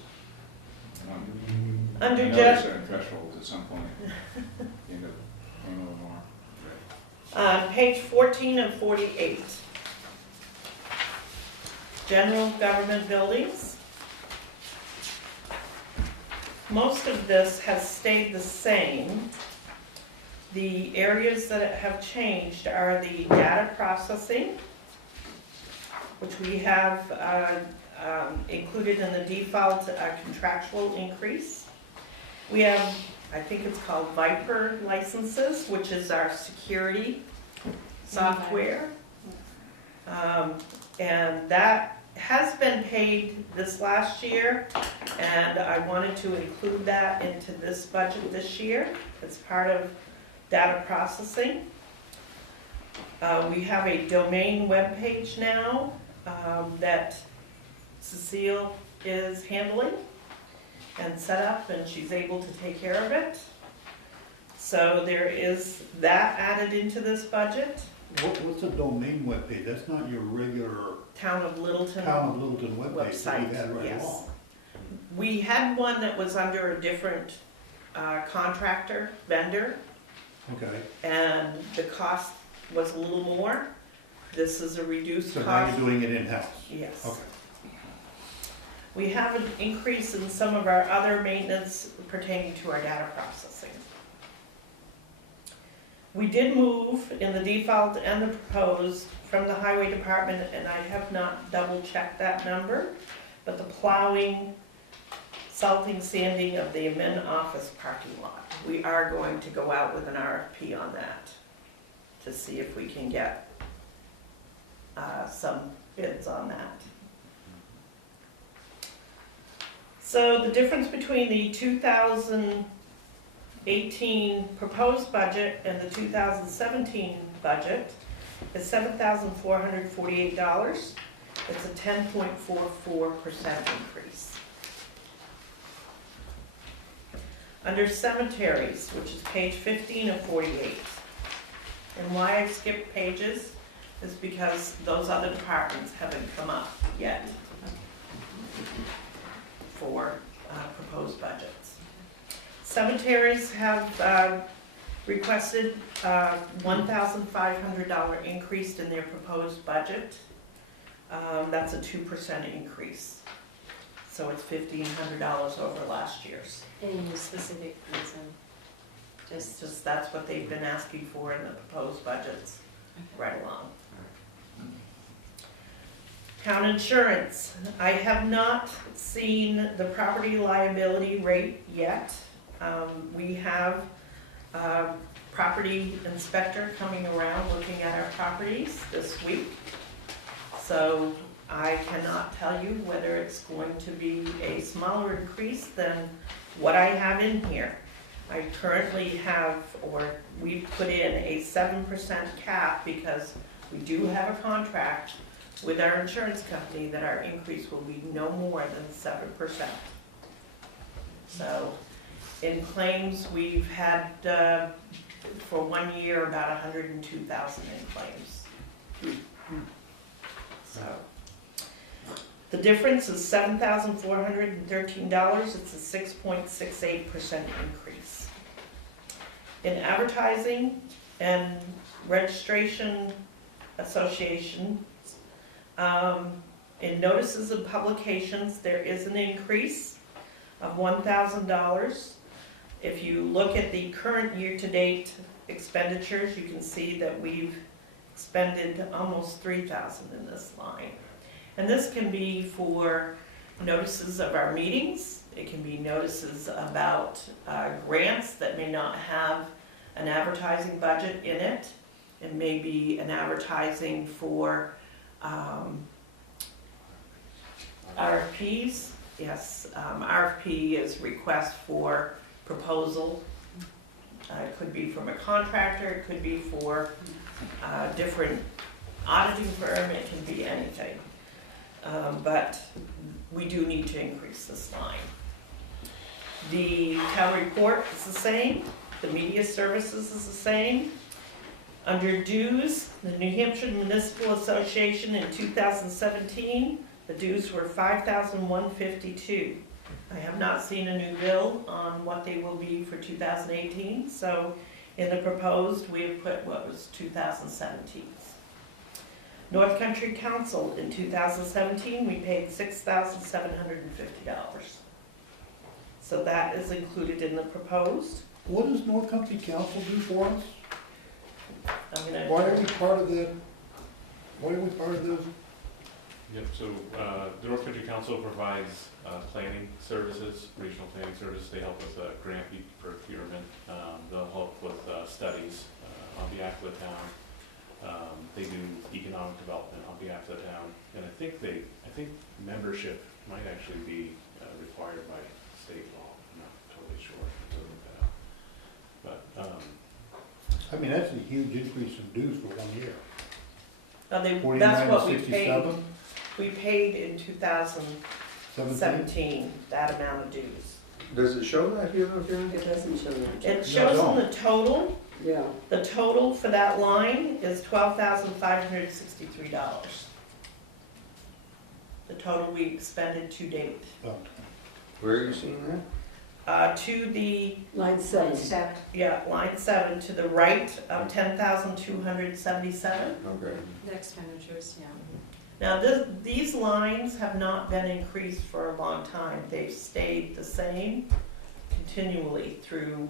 Under I know Jeff- certain thresholds at some point. You end up paying a little more. Page 14 of 48. General government buildings. Most of this has stayed the same. The areas that have changed are the data processing, which we have included in the default contractual increase. We have, I think it's called Viper licenses, which is our security software. And that has been paid this last year, and I wanted to include that into this budget this year. It's part of data processing. We have a domain webpage now that Cecile is handling and set up, and she's able to take care of it. So there is that added into this budget. What's a domain webpage? That's not your regular Town of Littleton Town of Littleton webpage that website, we've had right yes. along. We had one that was under a different contractor, vendor, Okay, and the cost was a little more. This is a reduced so now cost. you're doing it in-house? Yes. Okay. We have an increase in some of our other maintenance pertaining to our data processing. We did move in the default and the proposed from the highway department, and I have not double checked that number, but the plowing, salting, sanding of the admin office parking lot. We are going to go out with an RFP on that to see if we can get some bids on that. So the difference between the 2018 proposed budget and the 2017 budget is $7,448. It's a 10.44% increase. Under cemeteries, which is page 15 of 48. And why I skipped pages is because those other departments haven't come up yet for proposed budgets. Cemeteries have requested $1,500 increase in their proposed budget. That's a 2% increase. So it's $1,500 over last year's. Any specific reason? It's just, that's what they've been asking for in the proposed budgets right along. Town insurance. I have not seen the property liability rate yet. We have a property inspector coming around looking at our properties this week. So I cannot tell you whether it's going to be a smaller increase than what I have in here. I currently have, or we've put in a 7% cap because we do have a contract with our insurance company that our increase will be no more than 7%. So in claims, we've had, for 1 year, about 102,000 in claims. So the difference is $7,413. It's a 6.68% increase. In advertising and registration association, in notices and publications, there is an increase of $1,000. If you look at the current year-to-date expenditures, you can see that we've expended almost $3,000 in this line. And this can be for notices of our meetings. It can be notices about grants that may not have an advertising budget in it. It may be an advertising for RFPs. Yes, RFP is request for proposal. It could be from a contractor, it could be for a different auditing firm, it can be anything. But we do need to increase this line. The town report is the same, the media services is the same. Under dues, the New Hampshire Municipal Association in 2017, the dues were $5,152. I have not seen a new bill on what they will be for 2018, so in the proposed, we have put what was 2017. North Country Council in 2017, we paid $6,750. So that is included in the proposed. What does North Country Council do for us? I'm gonna. Why are we part of that? Why are we part of this? Yep, so the North Country Council provides planning services, regional planning services. They help with grant procurement. They'll help with studies on behalf of the town. They do economic development on behalf of the town. And I think membership might actually be required by state law. I'm not totally sure. To look that up. But I mean, that's a huge increase in dues for 1 year. That's what we paid. 49 We paid in 2017 that amount of dues. Does it show that here, though, Karen? It doesn't show that. It shows in the total. Yeah. The total for that line is $12,563. The total we expended to date. Oh. Where are you seeing that? To the, Line 7. line 7, to the right of 10,277. Okay. The expenditures, yeah. Now, these lines have not been increased for a long time. They've stayed the same continually through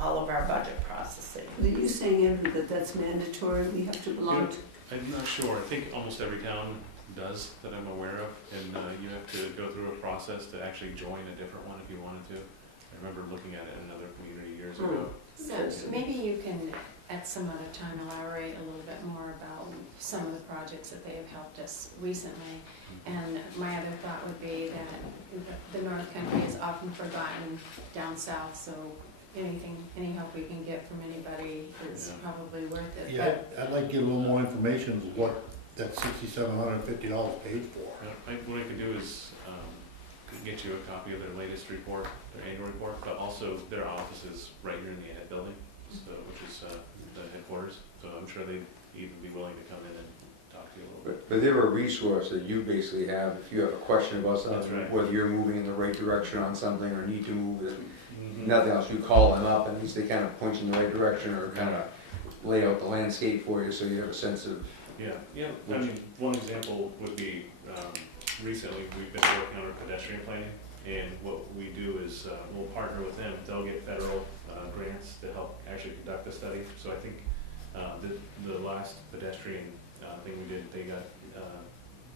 all of our budget processing. Are you saying, Andrew, that that's mandatory? We have to belong to? I'm not sure. I think almost every town does that I'm aware of, and you have to go through a process to actually join a different one if you wanted to. I remember looking at it in another community years ago. So maybe you can, at some other time, elaborate a little bit more about some of the projects that they have helped us recently. And my other thought would be that the North Country is often forgotten down south, so any help we can get from anybody is probably worth it. Yeah, I'd like to get a little more information of what that $6,750 paid for. What I could do is get you a copy of their latest report, their annual report, but also their office is right here in the Ed building, so, which is the headquarters. So I'm sure they'd even be willing to come in and talk to you a little bit. But they're a resource that you basically have, if you have a question about That's something, right. whether you're moving in the right direction on something or need to move it, nothing else, you call them up, and at least they kind of point you in the right direction or kind of lay out the landscape for you so you have a sense of. Yeah. I mean, one example would be, recently we've been working on our pedestrian planning, and what we do is we'll partner with them. They'll get federal grants to help actually conduct the study. So I think the last pedestrian thing we did, they got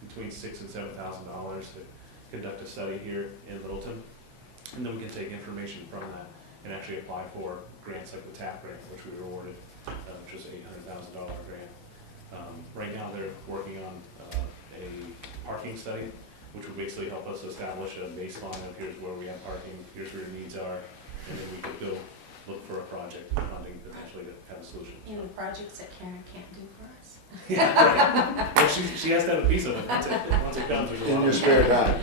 between $6,000 and $7,000 to conduct a study here in Littleton, and then we can take information from that and actually apply for grants like the TAP grant, which we were awarded, which was $800,000 grant. Right now, they're working on a parking study, which would basically help us establish a baseline of here's where we have parking, here's where the needs are, and then we could go look for a project and funding potentially to have a solution. You know, projects that Karen can't do for us. Yeah, right. Well, she has to have a piece of it once it comes. there's a In lot your of- spare time,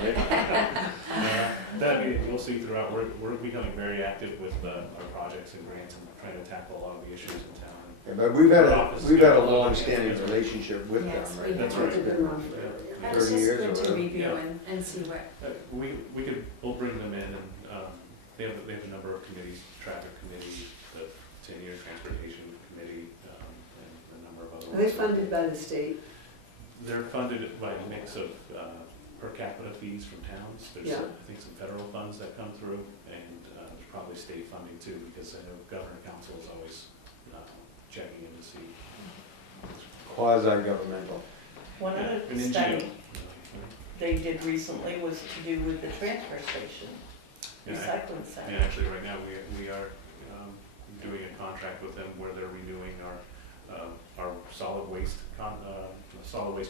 right? You'll see throughout, we're becoming very active with our projects and grants and trying to tackle a lot of the issues in town. Yeah, but we've had a long-standing relationship with them, Yes, we right? That's have. right. It's been on Yeah. forever. But it's 30 just years good or to whatever. review Yeah. and see what, We'll bring them in and, they have a number of committees, traffic committee, the 10-year transportation committee, and a number of other Are they ones. funded by the state? They're funded by a mix of, per capita fees from towns. There's, Yeah. I think, some federal funds that come through, and, there's probably state funding too, because I know Governor Council is always, checking in to see. Quasi-governmental. One other An NGO. study they did recently was to do with the transfer station, Yeah, recycling and center. actually, right now, we are, doing a contract with them where they're renewing our solid waste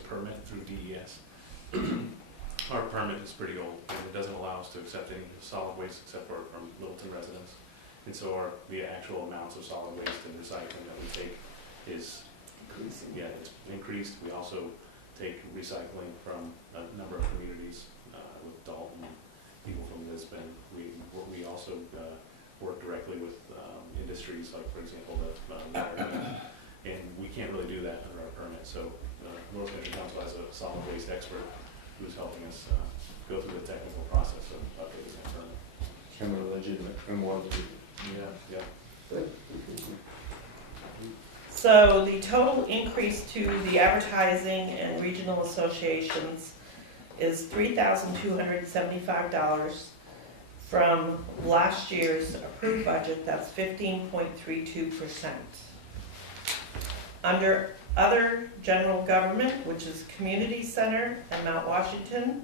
permit through DES. Our permit is pretty old, and it doesn't allow us to accept any solid waste except for from Littleton residents. And so the actual amounts of solid waste and recycling that we take is, yeah, it's increased. We also take recycling from a number of communities, with Dalton, people from Lisbon. We also, work directly with, industries, like, for example, and we can't really do that under our permit. So, North Country Council has a solid waste expert who's helping us, go through the technical process of updating that permit. Kind of legitimate, and more legitimate. Yeah. Good. So the total increase to the advertising and regional associations is $3,275 from last year's approved budget. That's 15.32%. Under other general government, which is community center and Mount Washington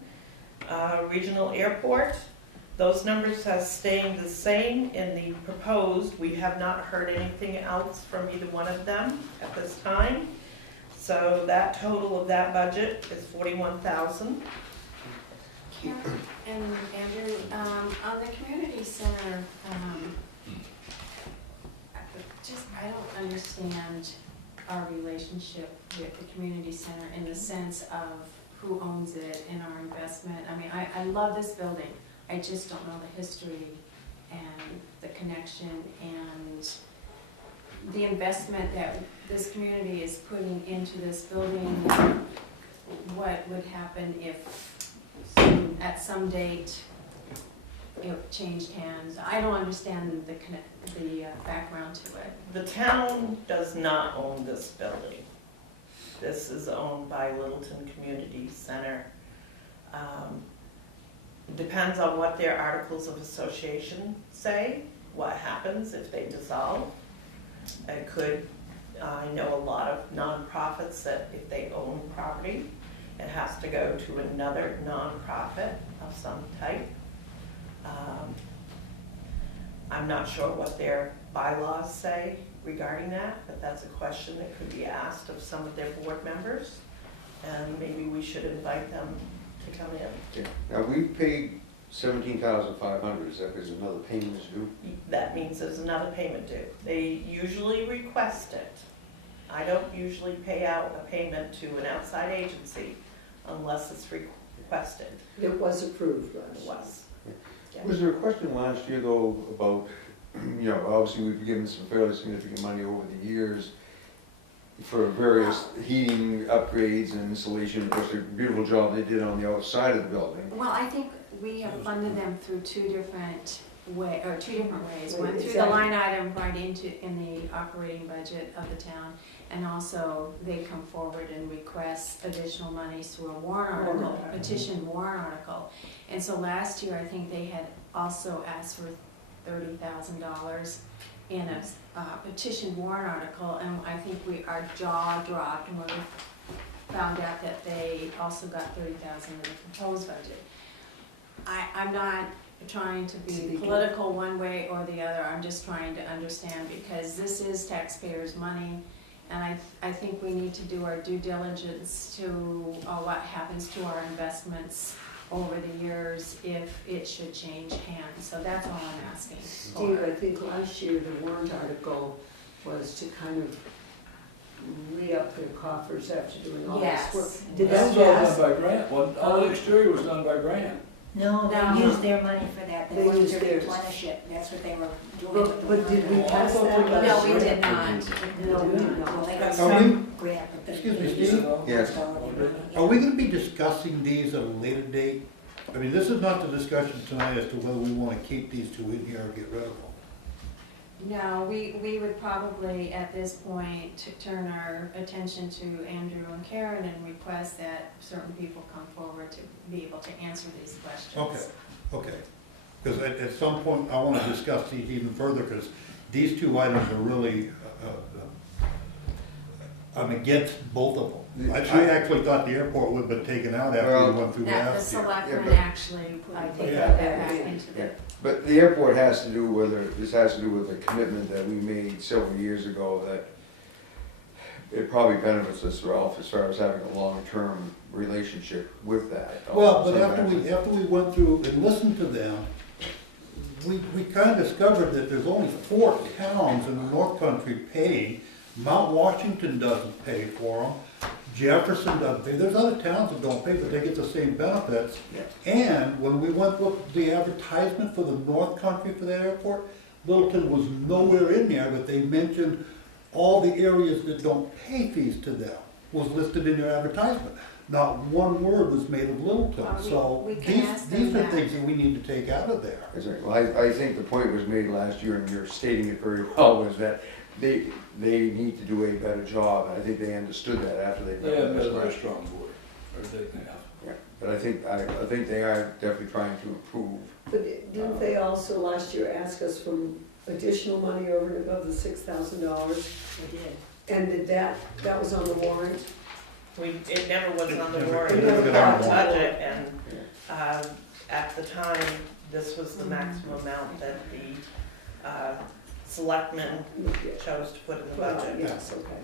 Regional Airport, those numbers are staying the same in the proposed. We have not heard anything else from either one of them at this time. So that total of that budget is $41,000. Karen and Andrew, on the community center, I don't understand our relationship with the community center in the sense of who owns it and our investment. I mean, I love this building. I just don't know the history and the connection and the investment that this community is putting into this building. What would happen if at some date it changed hands? I don't understand the background to it. The town does not own this building. This is owned by Littleton Community Center. Depends on what their articles of association say, what happens if they dissolve. It could, I know a lot of nonprofits that if they own property, it has to go to another nonprofit of some type. I'm not sure what their bylaws say regarding that, but that's a question that could be asked of some of their board members. And maybe we should invite them to come in. Yeah. Now, we paid $17,500, is that because another payment is due? That means there's another payment due. They usually request it. I don't usually pay out a payment to an outside agency unless it's requested. It was approved last It year. was. Yeah. Was there a question last year, though, about, obviously we've given some fairly significant money over the years for various heating upgrades and installation, of course, the beautiful job they did on the outside of the building. Well, I think we have funded them through two different ways. One through the Exactly. line item right in the operating budget of the town, and also they come forward and request additional monies through a warrant article, petition warrant article. And so last year, I think they had also asked for $30,000 in a petition warrant article, and I think our jaw dropped when we found out that they also got $30,000 in the proposed budget. I'm not trying to be Speaking. political one way or the other. I'm just trying to understand, because this is taxpayers' money. And I think we need to do our due diligence to what happens to our investments over the years if it should change hands. So that's all I'm asking. Steve, I think last year the warrant article was to kind of re-up their coffers after doing all this Yes. work. Did That that was all pass? done by grant, all the exterior was done by grant. No, No. they used their money for that, they They wanted used to theirs. replenish it, that's what they were doing. But did we Well, I pass thought that we got last No, we year? did not. No, we did Well, not. they got Are some grant, but they. Excuse me, they Steve? used- Yes. Are we gonna be discussing these at a later date? I mean, this is not the discussion tonight as to whether we wanna keep these two in here or get rid of them. No, we would probably, at this point, turn our attention to Andrew and Karen and request that certain people come forward to be able to answer these questions. Okay, because at some point, I wanna discuss these even further, because these two items are really, I'm against both of them. I actually thought the airport would have been taken out after we went through That the last year. selectmen but- actually, I think, put Yeah. that back into Yeah, the. but the airport has to do this has to do with a commitment that we made several years ago that it probably benefits us, Ralph, as far as having a long-term relationship with that. Well, but after we went through and listened to them, we kind of discovered that there's only 4 towns in the North Country paying. Mount Washington doesn't pay for them. Jefferson doesn't pay. There's other towns that don't pay, but they get the same benefits. And when we went with the advertisement for the North Country for that airport, Littleton was nowhere in there, but they mentioned all the areas that don't pay fees to them was listed in their advertisement. Not one word was made of Littleton, Well, so we can ask them these are that. things that we need to take out of there. That's right. Well, I think the point was made last year, and you're stating it very well, was that they need to do a better job, and I think they understood that after they. They have a very strong board, or they have. Yeah, but I think they are definitely trying to improve. But didn't they also last year ask us for additional money over and above the $6,000? They did. And did that was on the warrant? It never was on the It warrant, never it was got on on the the budget, and, at the time, this was the maximum amount that the, selectmen chose to put in the Well, budget. yes, okay.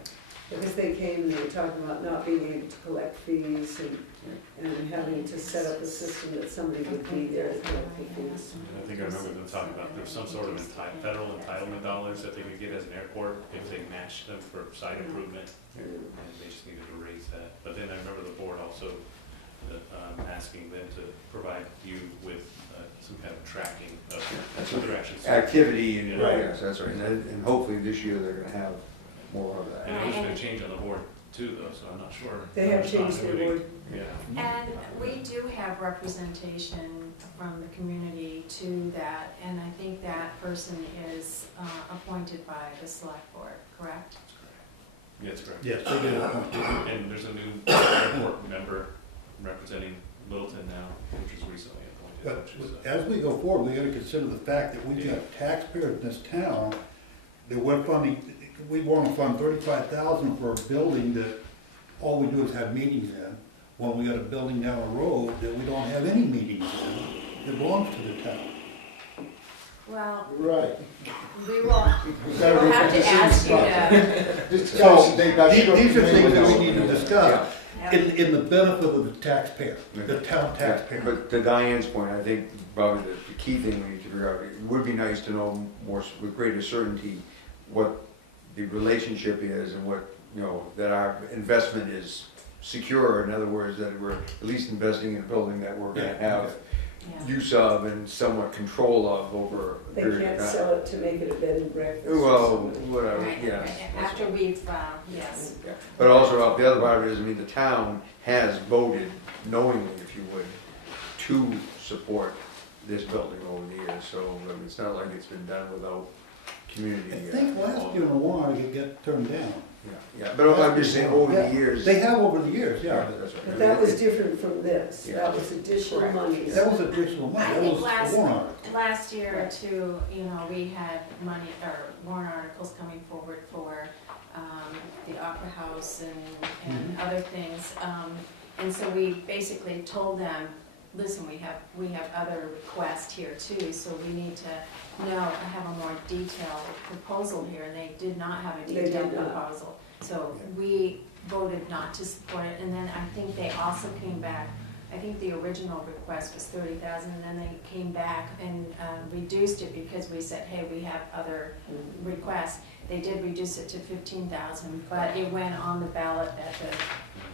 Because they came and they were talking about not being able to collect fees and having to set up a system that somebody would be there to collect the fees. I think I remember them talking about there's some sort of federal entitlement dollars that they could get as an airport if they matched them for site improvement, and they just needed to raise that. But then I remember the board also asking them to provide you with some kind of tracking of their actions. Activity, and, Right. yes, that's right, and hopefully this year they're gonna have more of that. And it was gonna change on the board too, though, so I'm not sure. They have changed their board. Yeah. And we do have representation from the community to that, and I think that person is appointed by the select board, correct? That's correct. Yes, they did. And there's a new airport member representing Littleton now, which was recently But appointed, which is, as we go forward, we gotta consider the fact that we've got taxpayers in this town that we're funding, we wanna fund 35,000 for a building that all we do is have meetings in, when we got a building down the road that we don't have any meetings in, that belongs to the town. Well, Right. we will have to Discussion ask you to, So, These are things that we need to discuss Yeah. in the benefit of the taxpayer, the town taxpayer. But to Diane's point, I think probably the key thing we need to figure out, it would be nice to know more, with greater certainty, what the relationship is and what, that our investment is secure. In other words, that we're at least investing in a building that we're gonna have yeah. use of and somewhat control of over a They period can't of time. sell it to make it a bed and breakfast. or Well, something. whatever, Right, yes. right, after we've, yes. Yeah. But also, the other part of it is, the town has voted knowingly, if you would, to support this building over the years, so it's not like it's been done without community. I think last year in the warrant, it got turned down. Yeah, but I'm just saying, over the years. They have over the years, yeah. That's right. But that was different from this. Yeah. That was additional Correct. monies. That was additional money, I that think was a warrant article. last year too, we had money, or warrant articles coming forward for, the Opera House and other things. And so we basically told them, listen, we have other requests here too, so we need to have a more detailed proposal here, and they did not have a They detailed did not. proposal. So we voted not to support it, and then I think they also came back, I think the original request was 30,000, and then they came back and reduced it because we said, hey, we have other requests. They did reduce it to 15,000, but it went on the ballot that the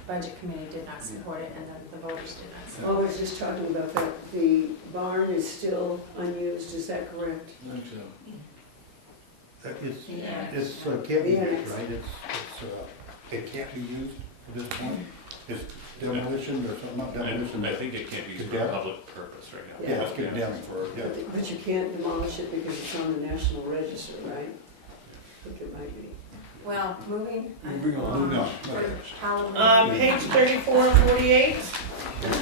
budget committee did not support it, and then the voters did not support Well, I was just talking about that, the barn is still unused, is that correct? I think so. It's, Yeah. can't be Yeah. used, right? It can't be used at this point? It's demolition or something, not demolition. I think it can't be used for a public purpose right now. Yeah, it's condemned for, yeah. But you can't demolish it because it's on the National Register, right? I think it might be. Well, moving Moving on. Moving on. Halloween. Page 34 and 48, is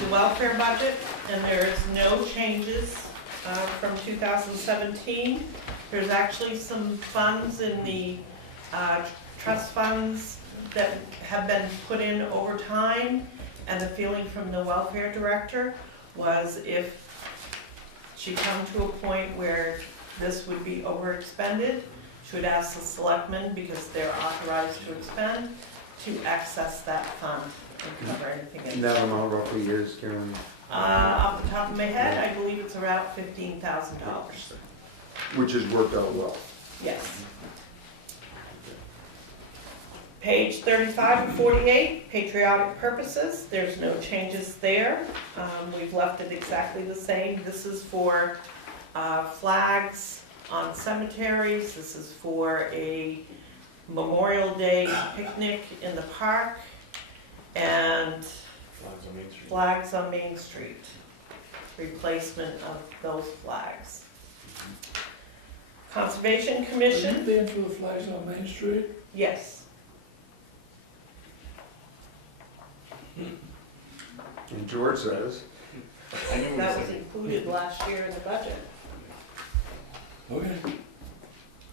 the welfare budget, and there is no changes from 2017. There's actually some funds in the trust funds that have been put in over time, and the feeling from the welfare director was if she come to a point where this would be overexpended, she would ask the selectmen, because they're authorized to expend, to access that fund and cover anything in And that amount roughly is, Karen, off the top of my head, I believe it's around $15,000. which has worked out well. Yes. Page 35 and 48, patriotic purposes, there's no changes there. We've left it exactly the same. This is for flags on cemeteries. This is for a Memorial Day picnic in the park, and Flags on Main Street. flags on Main Street. Replacement of those flags. Conservation Commission, Are you paying for the flags on Main Street? yes. And George says, I knew it That was was like, included last year in the budget. Okay.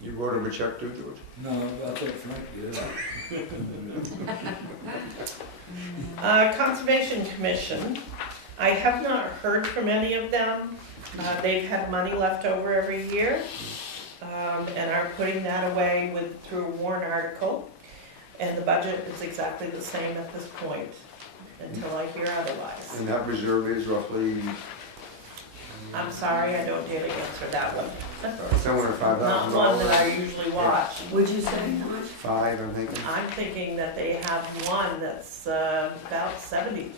you wrote him a check too, George? No, I'll take Frank, yeah. Conservation Commission, I have not heard from any of them. They've had money left over every year, and are putting that away through a warrant article. And the budget is exactly the same at this point, until I hear otherwise. And that reserve is roughly I'm sorry, I don't dare to answer that one. somewhere Not $5,000. one that I usually watch. Would you say how much? 5, I'm thinking. I'm thinking that they have one that's about $70,000.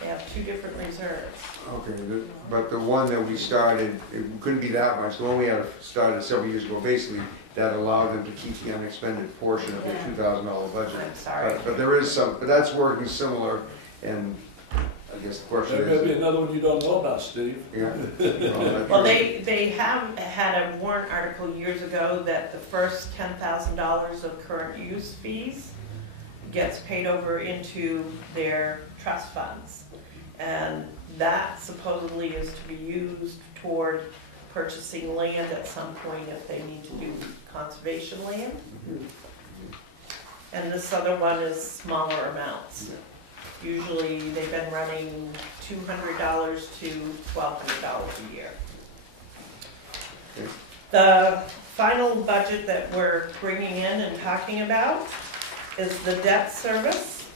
They have two different reserves. Okay, but the one that we started, it couldn't be that much. The one we had started several years ago, basically, that allowed them to keep the unexpended portion of their $2,000 budget. I'm sorry. But there is some, but that's working similar, and I guess the question There may be is, another one you don't know about, Steve. yeah. Well, they have had a warrant article years ago that the first $10,000 of current use fees gets paid over into their trust funds. And that supposedly is to be used toward purchasing land at some point if they need to do conservation land. And this other one is smaller amounts. Usually they've been running $200 to $1,200 a year. Okay. The final budget that we're bringing in and talking about is the debt service.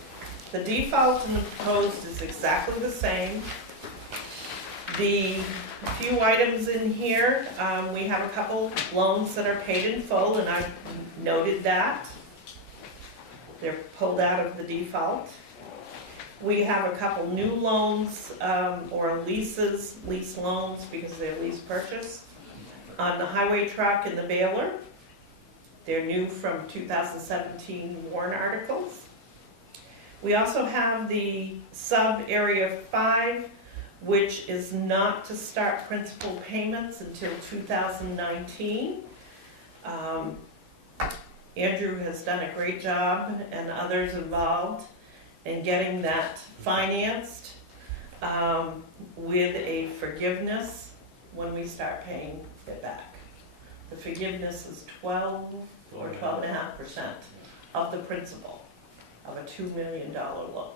The default and the proposed is exactly the same. The few items in here, we have a couple loans that are paid in full, and I've noted that. They're pulled out of the default. We have a couple new loans, or lease loans, because they're lease purchase, on the highway truck and the baler. They're new from 2017 warrant articles. We also have the sub-area 5, which is not to start principal payments until 2019. Andrew has done a great job, and others involved, in getting that financed with a forgiveness when we start paying it back. The forgiveness is 12 or 12.5% of the principal of a $2 million loan.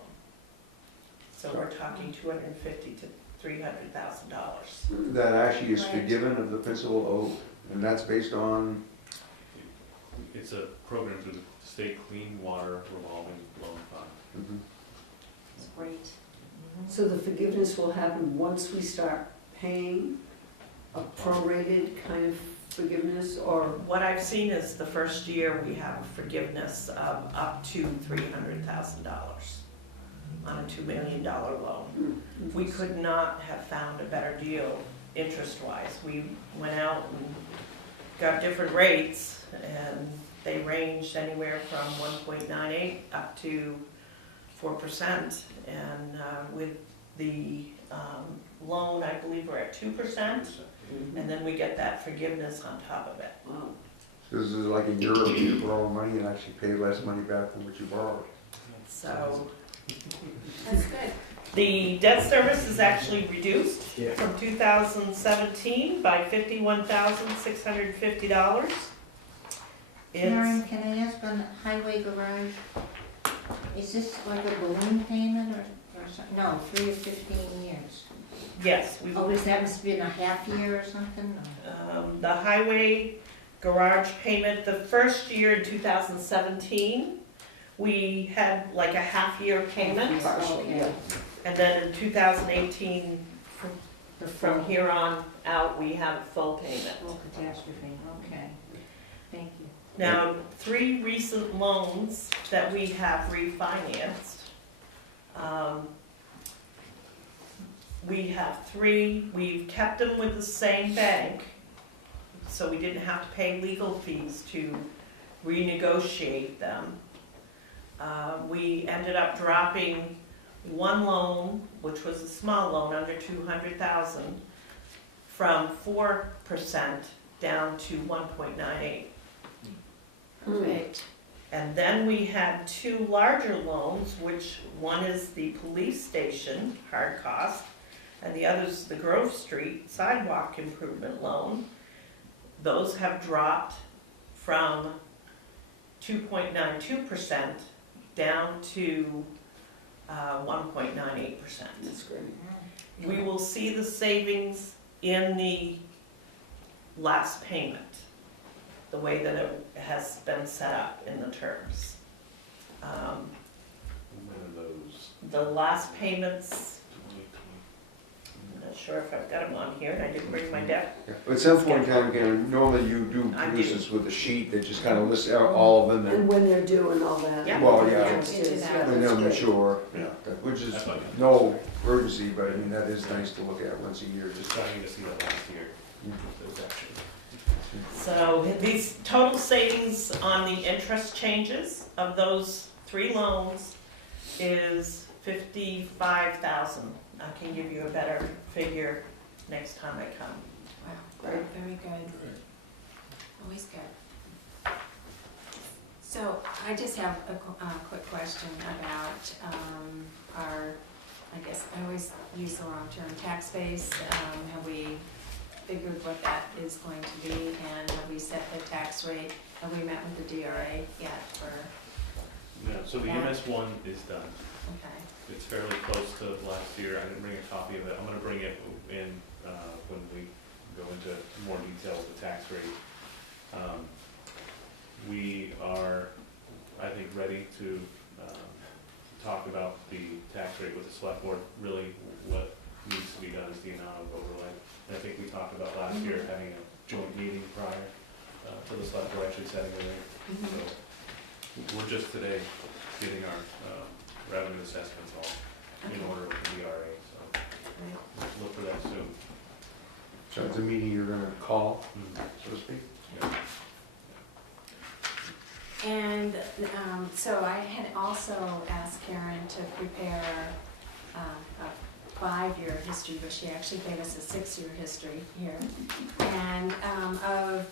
So we're talking $250,000 to $300,000. That actually is Right. forgiven of the principal owed, and that's based on, It's a program through the state clean water revolving loan fund. mhm. It's great. So the forgiveness will happen once we start paying a prorated kind of forgiveness, or? What I've seen is the first year we have forgiveness of up to $300,000 on a $2 million loan. We could not have found a better deal interest-wise. We went out and got different rates, and they ranged anywhere from 1.98 up to 4%. And with the loan, I believe we're at 2%, and then we get that forgiveness on top of it. Wow. This is like in Europe, you borrow money and actually pay less money back than what you borrowed. So That's good. the debt service is actually reduced Yeah. from 2017 by $51,650. Karen, It's, can I ask on the highway garage, is this like a balloon payment or something? No, 3 or 15 years. yes, Oh, is that must have been a half year or something? the highway garage payment, the first year in 2017, we had like a half-year payment. Oh, okay. And then in 2018, The from full, here on out, we have full payment. full catastrophe, okay. Thank you. Now, 3 recent loans that we have refinanced. We have 3, we've kept them with the same bank, so we didn't have to pay legal fees to renegotiate them. We ended up dropping one loan, which was a small loan, under 200,000, from 4% down to 1.98. Perfect. And then we had 2 larger loans, which one is the police station, hard cost, and the other is the Grove Street sidewalk improvement loan. Those have dropped from 2.92% down to 1.98%. That's great. We will see the savings in the last payment, the way that it has been set up in the terms. When are those? The last payments, I'm not sure if I've got them on here, and I didn't bring my deck. Yeah. But at some point in time, Karen, normally you do I produce do. this with a sheet that just kind of lists out all of them And and when they're due and all that. Yeah. Well, yeah. Interest is, Into that. yeah, when that's they're great. mature, yeah, which is That's fine. no urgency, but I mean, that is nice to look at once a year, Just just. starting to see that last year. Those action. So these total savings on the interest changes of those 3 loans is $55,000. I can give you a better figure next time I come. Wow, very, very good. Always good. So I just have a quick question about our, I guess, I always use the wrong term, tax base. Have we figured what that is going to be, and have we set the tax rate? Have we met with the DRA yet for, Yeah, so the Yeah. MS1 is done. okay, It's fairly close to last year. I didn't bring a copy of it. I'm gonna bring it in, when we go into more detail with the tax rate. We are, I think, ready to, talk about the tax rate with the select board. Really, what needs to be done is the amount of overlay. And I think we talked about last year having a joint meeting prior, to the select board actually setting the rate. So, we're just today getting our, revenue assessments all in order with the DRA, so look for that soon. So it's a meeting you're gonna call, so to speak? Yeah. And so I had also asked Karen to prepare a 5-year history, but she actually gave us a 6-year history here. And of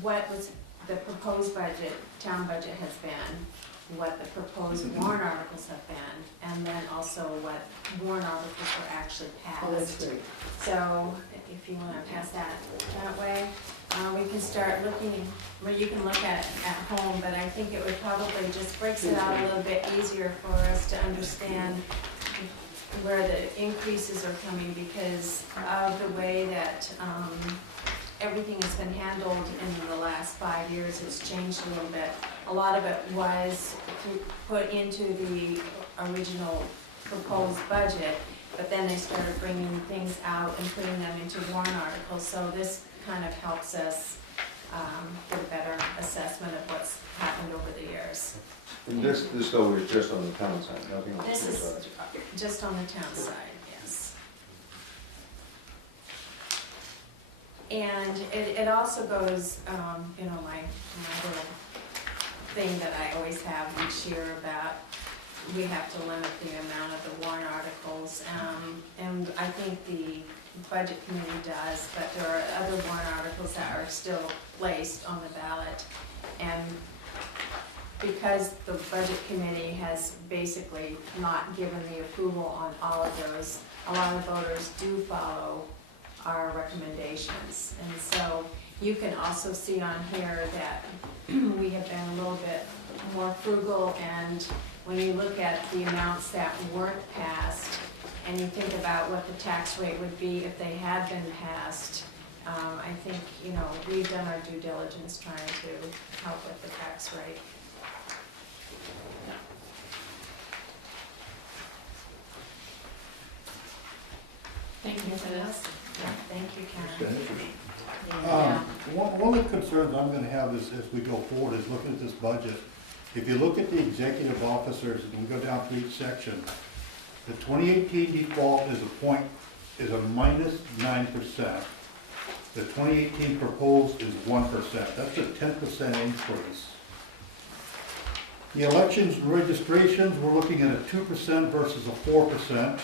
what was the proposed budget, town budget has been, what the proposed warrant articles have been, and then also what warrant articles were actually passed. Oh, that's great. So if you want to pass that way, we can start looking, well, you can look at it at home, but I think it would probably just breaks it out a little bit easier for us to understand where the increases are coming because of the way that, everything has been handled in the last 5 years. It's changed a little bit. A lot of it was put into the original proposed budget, but then they started bringing things out and putting them into warrant articles. So this kind of helps us get a better assessment of what's happened over the years. And this though is just on the town side, nothing on the This school is side. just on the town side, yes. And it also goes, you know, my little thing that I always have each year about we have to limit the amount of the warrant articles. And I think the budget committee does, but there are other warrant articles that are still placed on the ballot. And because the budget committee has basically not given the approval on all of those, a lot of voters do follow our recommendations. And so you can also see on here that we have been a little bit more frugal, and when you look at the amounts that weren't passed, and you think about what the tax rate would be if they had been passed, I think, you know, we've done our due diligence trying to help with the tax rate. Thank you for this. Yeah, thank you, It's Karen. been interesting. Yeah. One of the concerns I'm gonna have is, as we go forward, is looking at this budget. If you look at the executive officers, and we go down through each section, the 2018 default is a minus 9%. The 2018 proposed is 1%. That's a 10% increase. The elections and registrations, we're looking at a 2% versus a 4%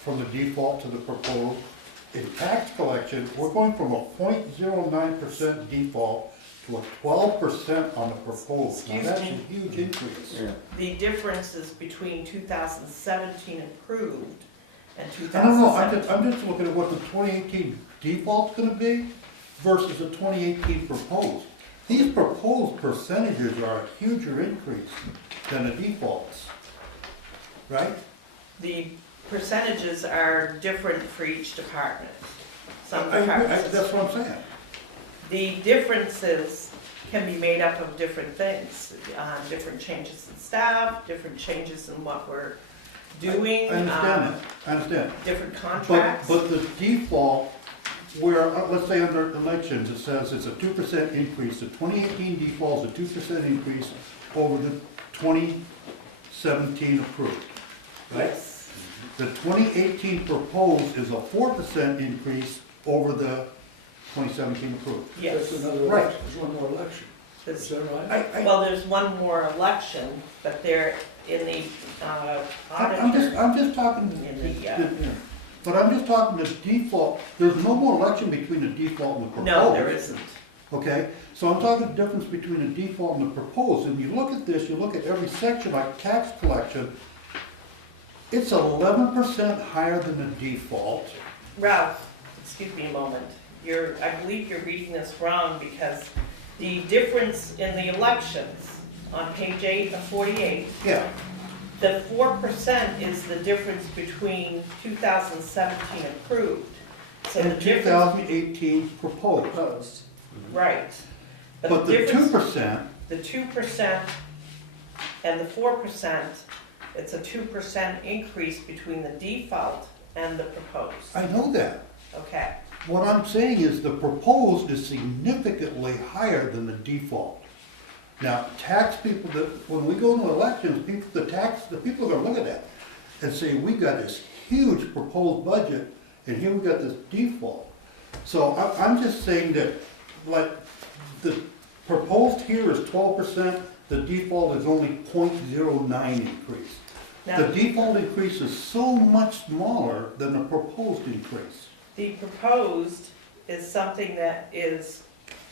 from the default to the proposed. In tax collection, we're going from a 0.09% default to a 12% on the proposed. Now, Excuse that's a me. huge increase. Yeah. The differences between 2017 approved and I don't know, 2017. I'm just looking at what the 2018 default's gonna be versus the 2018 proposed. These proposed percentages are a huger increase than the defaults, right? The percentages are different for each department. Some I agree. departments, That's what I'm saying. the differences can be made up of different things, different changes in staff, different changes in what we're doing. I understand that, I understand. Different But, contracts. but the default, where, let's say under elections, it says it's a 2% increase, the 2018 default is a 2% increase over the 2017 approved, right? Yes. The 2018 proposed is a 4% increase over the 2017 approved. That's Yes. another Right. election, there's one more election. Is that right? Well, there's one more election, but they're in the auditor. I'm just talking, In the, but I'm just talking the default, there's no more election between the default and the proposed. No, there isn't. Okay, so I'm talking the difference between the default and the proposed, and you look at this, you look at every section like tax collection, it's 11% higher than the default. Ralph, excuse me a moment. I believe you're reading this wrong because the difference in the elections on page 8 of 48, Yeah, the 4% is the difference between 2017 approved. So the and difference, 2018 proposed. Proposed. right. But the difference- 2%, The 2% and the 4%, it's a 2% increase between the default and the proposed. I know that. Okay, What I'm saying is the proposed is significantly higher than the default. Now, tax people, when we go to elections, the people are gonna look at that and say, we got this huge proposed budget, and here we got this default. So I'm just saying that, like, the proposed here is 12%, the default is only 0.09 increase. now. The default increase is so much smaller than the proposed increase. The proposed is something that is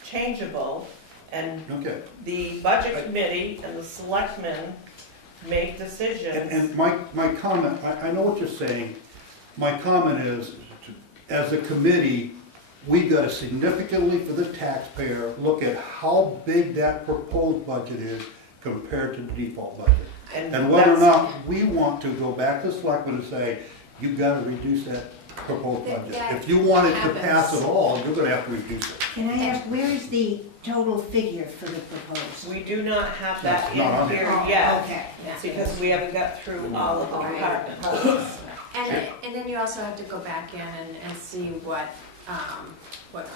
changeable, and Okay. the budget committee and the selectmen make decisions. And my comment, I know what you're saying, my comment is, as a committee, we gotta significantly, for the taxpayer, look at how big that proposed budget is compared to the default budget. And whether or that's- not we want to go back to the selectmen and say, you've gotta reduce that proposed budget. That If you want it to happens. pass at all, you're gonna have to reduce it. Can I ask, where is the total figure for the proposed? We do not have that That's not on in here. here Oh, yet, okay. because we haven't got through all of the departments. And then you also have to go back in and see what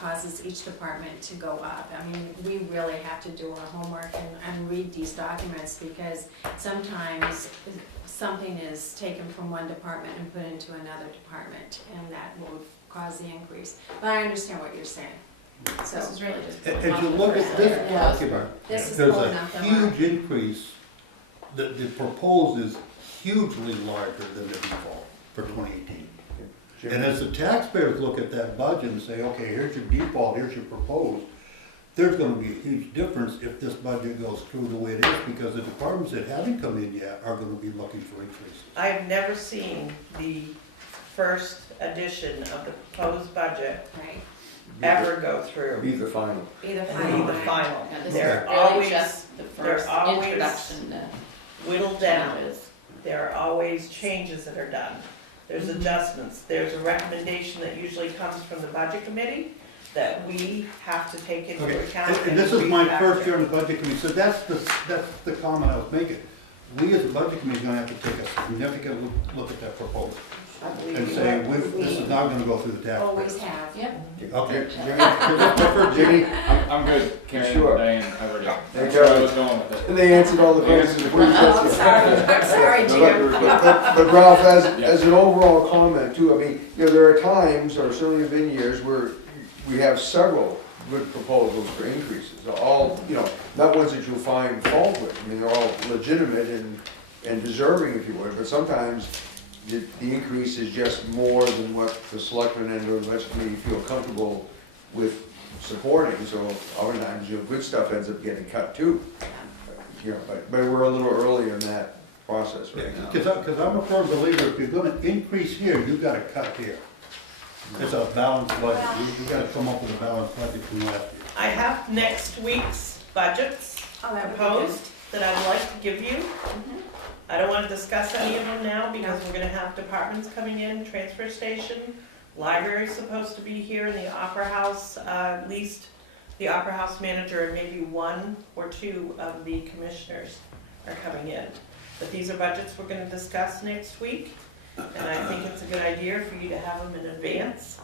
causes each department to go up. I mean, we really have to do our homework and read these documents, because sometimes something is taken from one department and put into another department, and that will cause the increase. But I understand what you're saying. So This is really just. As you look at this document, this is there's pulling a up the huge increase, the proposed is hugely larger than the default for 2018. And as the taxpayers look at that budget and say, okay, here's your default, here's your proposed, there's gonna be a huge difference if this budget goes through the way it is, because the departments that haven't come in yet are gonna be looking for increases. I have never seen the first edition of the proposed budget right, ever go through. Be the final. either Be final. the final. Yeah, this is They're really always just the they're first always introduction to whittled down. changes. There are always changes that are done. There's adjustments. There's a recommendation that usually comes from the budget committee that we have to take into Okay, account. and this is we my have first to- year on the budget committee, so that's the comment I was making. We as a budget committee are gonna have to take a significant look at that proposal I believe and you say, will. this is not gonna go through the taxpayers. Always have. Yep. Okay. Jimmy, I'm good, Karen, Sure. Diane, I already, There that's you where go. I was going with it. and they answered all the questions before you Oh, touched I'm it. sorry, I'm sorry, No, Jim. But Ralph, as an overall comment too, I mean, you know, there are times, or certainly have been years, where we have several good proposals for increases, all, you know, not ones that you'll find fault with, I mean, they're all legitimate and deserving, if you would, but sometimes the increase is just more than what the selectmen and the budget committee feel comfortable with supporting, so oftentimes, you know, good stuff ends up getting cut too. You know, but we're a little early in that process right now. Because I'm a firm believer, if you're gonna increase here, you've gotta cut here. It's a balanced budget, you gotta come up with a balanced budget from last year. I have next week's budgets Oh, that would be good. proposed that I would like to give you. Mhm. I don't want to discuss any of them now because we're gonna have departments coming in, transfer station, library's supposed to be here, and the opera house, at least the opera house manager and maybe one or two of the commissioners are coming in. But these are budgets we're gonna discuss next week, and I think it's a good idea for you to have them in advance.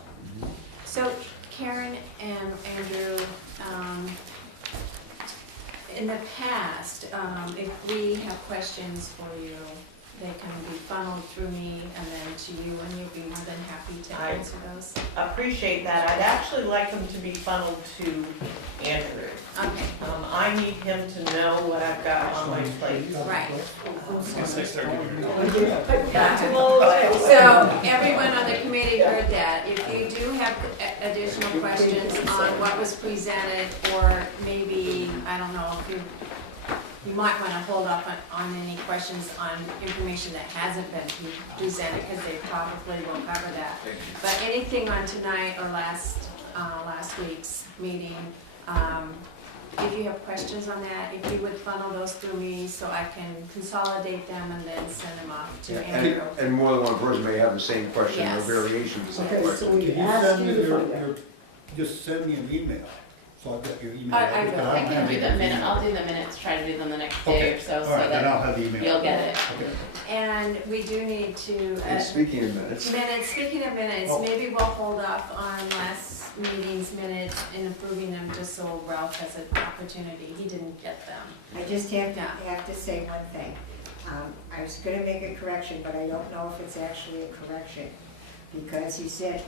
So Karen and Andrew, in the past, if we have questions for you, they can be funneled through me and then to you, and you'll be more than happy to I- answer those. Appreciate that. I'd actually like them to be funneled to Andrew. Okay, I need him to know what I've got on my plate. right. Guess I started here. So everyone on the committee heard that. If you do have additional questions on what was presented, or maybe, I don't know, if you might want to hold off on any questions on information that hasn't been presented, because they probably will cover that. But anything on tonight or last week's meeting, if you have questions on that, if you would funnel those through me so I can consolidate them and then send them off to Andrew. And more than one person may have the same question or Yes. variation of the same Okay, question. so we Can you asked send you me to your, find out. just send me an email, so I've got your email. I will. But I don't can have do your the minute, email. I'll do the minutes, try to do them the next day Okay, or so, all so right, then that I'll have the email. you'll get it. Okay. And we do need to, And speaking of minutes, speaking of minutes, Oh. maybe we'll hold off on last meeting's minutes and approving them just so Ralph has an opportunity. He didn't get them. I just have to say one thing. I was gonna make a correction, but I don't know if it's actually a correction. Because you said,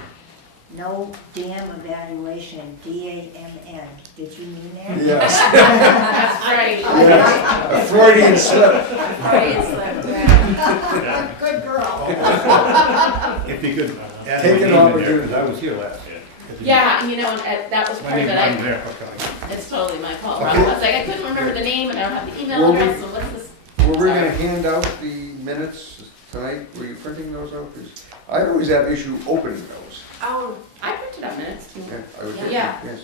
no dam evaluation, DAMN. Did you mean that? yes, That's right. yes, a Freudian slip. Freudian slip, yeah. Good girl. If you could add Take my an name in there, opportunity. because I was here last year. Yeah, and you know, and that was My part of name's it, on I, there, okay. it's totally my fault, Okay. Rob, I was like, I couldn't remember the name and I don't have the email Well, we- address, so what's this? Were we gonna hand out the minutes tonight? Were you printing those out? 'Cause I always have issue opening those. Oh, I printed out minutes, Okay, I would. Yeah. Yes.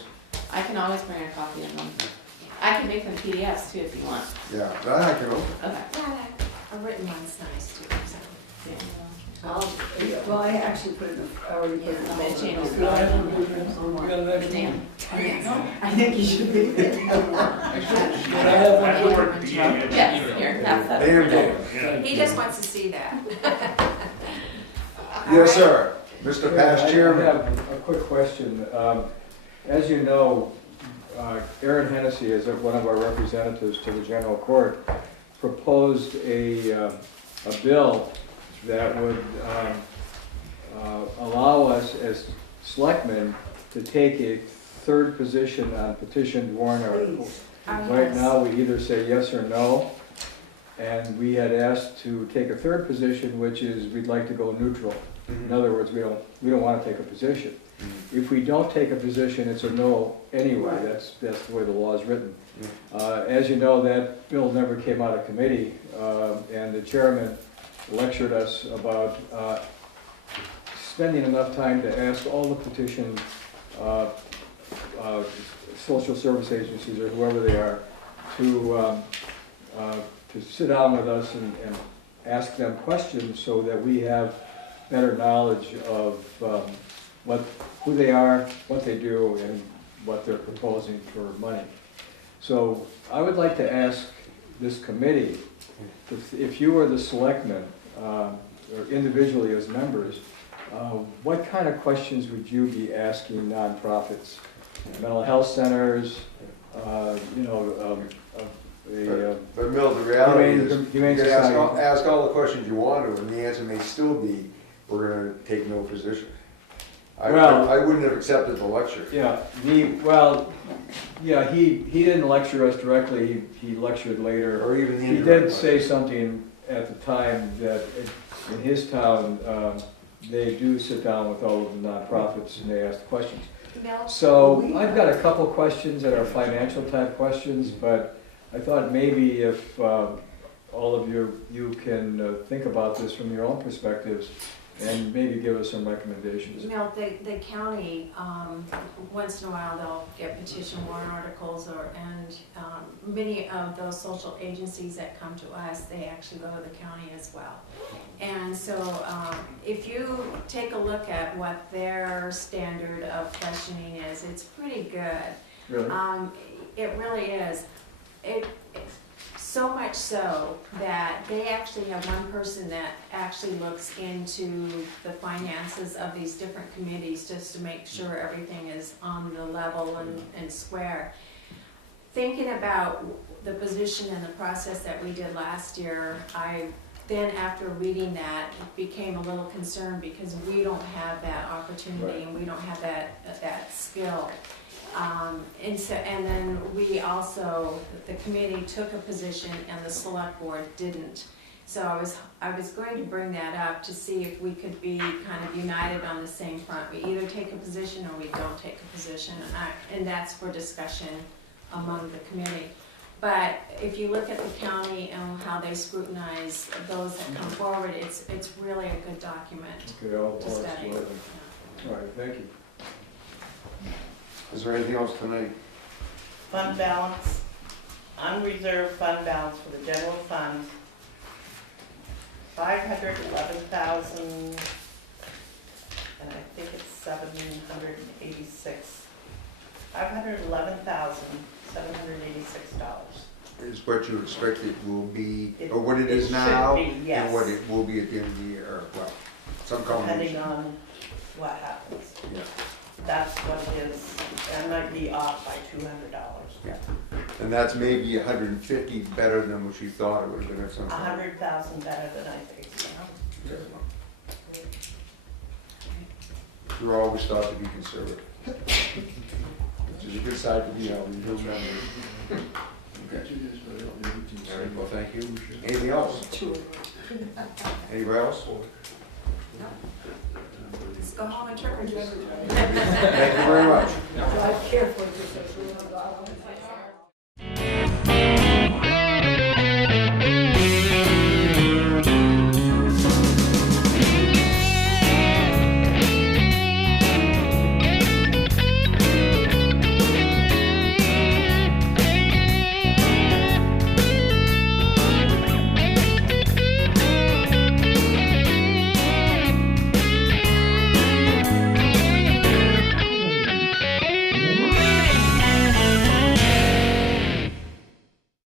I can always bring a copy of them. I can make them PDFs too if you want. Yeah, that I can open. Okay. A written one's nice too, so. Well, I actually put it, I already put it in the Yeah, changes. We got an extra Dan. one. I think you should be. Can I have one? I don't work the email. Yes, here, have that. Dan, Dan. Yeah. He just wants to see that. Yes, sir. Mr. Past I Chairman. have a quick question. As you know, Aaron Hennessy, as one of our representatives to the general court, proposed a bill that would allow us as selectmen to take a third position on petitioned warrant articles. Right now, we either say yes or no, and we had asked to take a third position, which is we'd like to go neutral. In other words, we don't want to take a position. If we don't take a position, it's a no anyway. That's the way the law is written. As you know, that bill never came out of committee, and the chairman lectured us about spending enough time to ask all the petition social service agencies or whoever they are to sit down with us and ask them questions so that we have better knowledge of who they are, what they do, and what they're proposing for money. So I would like to ask this committee, if you were the selectmen, or individually as members, what kind of questions would you be asking nonprofits, mental health centers, But Mill, the reality is, you Humane can Society. ask all the questions you want to, and the answer may still be, we're gonna take no position. I wouldn't have accepted the lecture. Yeah, he didn't lecture us directly, he lectured later. Or even the He indirect did say something at the time that in his town, they do sit down with all of the nonprofits and they ask questions. So I've got a couple questions that are financial type questions, but I thought maybe if all of you can think about this from your own perspectives and maybe give us some recommendations. The county, once in a while, they'll get petition warrant articles and many of those social agencies that come to us, they actually go to the county as well. And so if you take a look at what their standard of questioning is, it's pretty good. Really? It really is. So much so that they actually have one person that actually looks into the finances of these different committees just to make sure everything is on the level and square. Thinking about the position and the process that we did last year, then after reading that, became a little concerned because we don't have that opportunity and we don't have that skill. And then we also, the committee took a position and the select board didn't. So I was going to bring that up to see if we could be kind of united on the same front. We either take a position or we don't take a position, and that's for discussion among the committee. But if you look at the county and how they scrutinize those that come forward, it's really a good document Okay, I'll to study. explore them. All right, thank you. Is there anything else tonight? Fund balance, unreserved fund balance for the general fund, 511,000, and I think it's 786. $511,786. Is what you expect it will be, It- or what it it is should now? be, yes. And what it will be at the end of the year, or, well, some Depending combination. on what happens. Yeah. That's what it is. That might be off by $200. And that's maybe 150 better than what you thought it would have been at some time. 100,000 better than I think. You're always thought to be conservative. Which is a good side to be on, you don't remember. Okay. All right, well, thank you. Anything else? Anybody else? Let's go home and trick or treat. Thank you very much. Drive carefully, because that's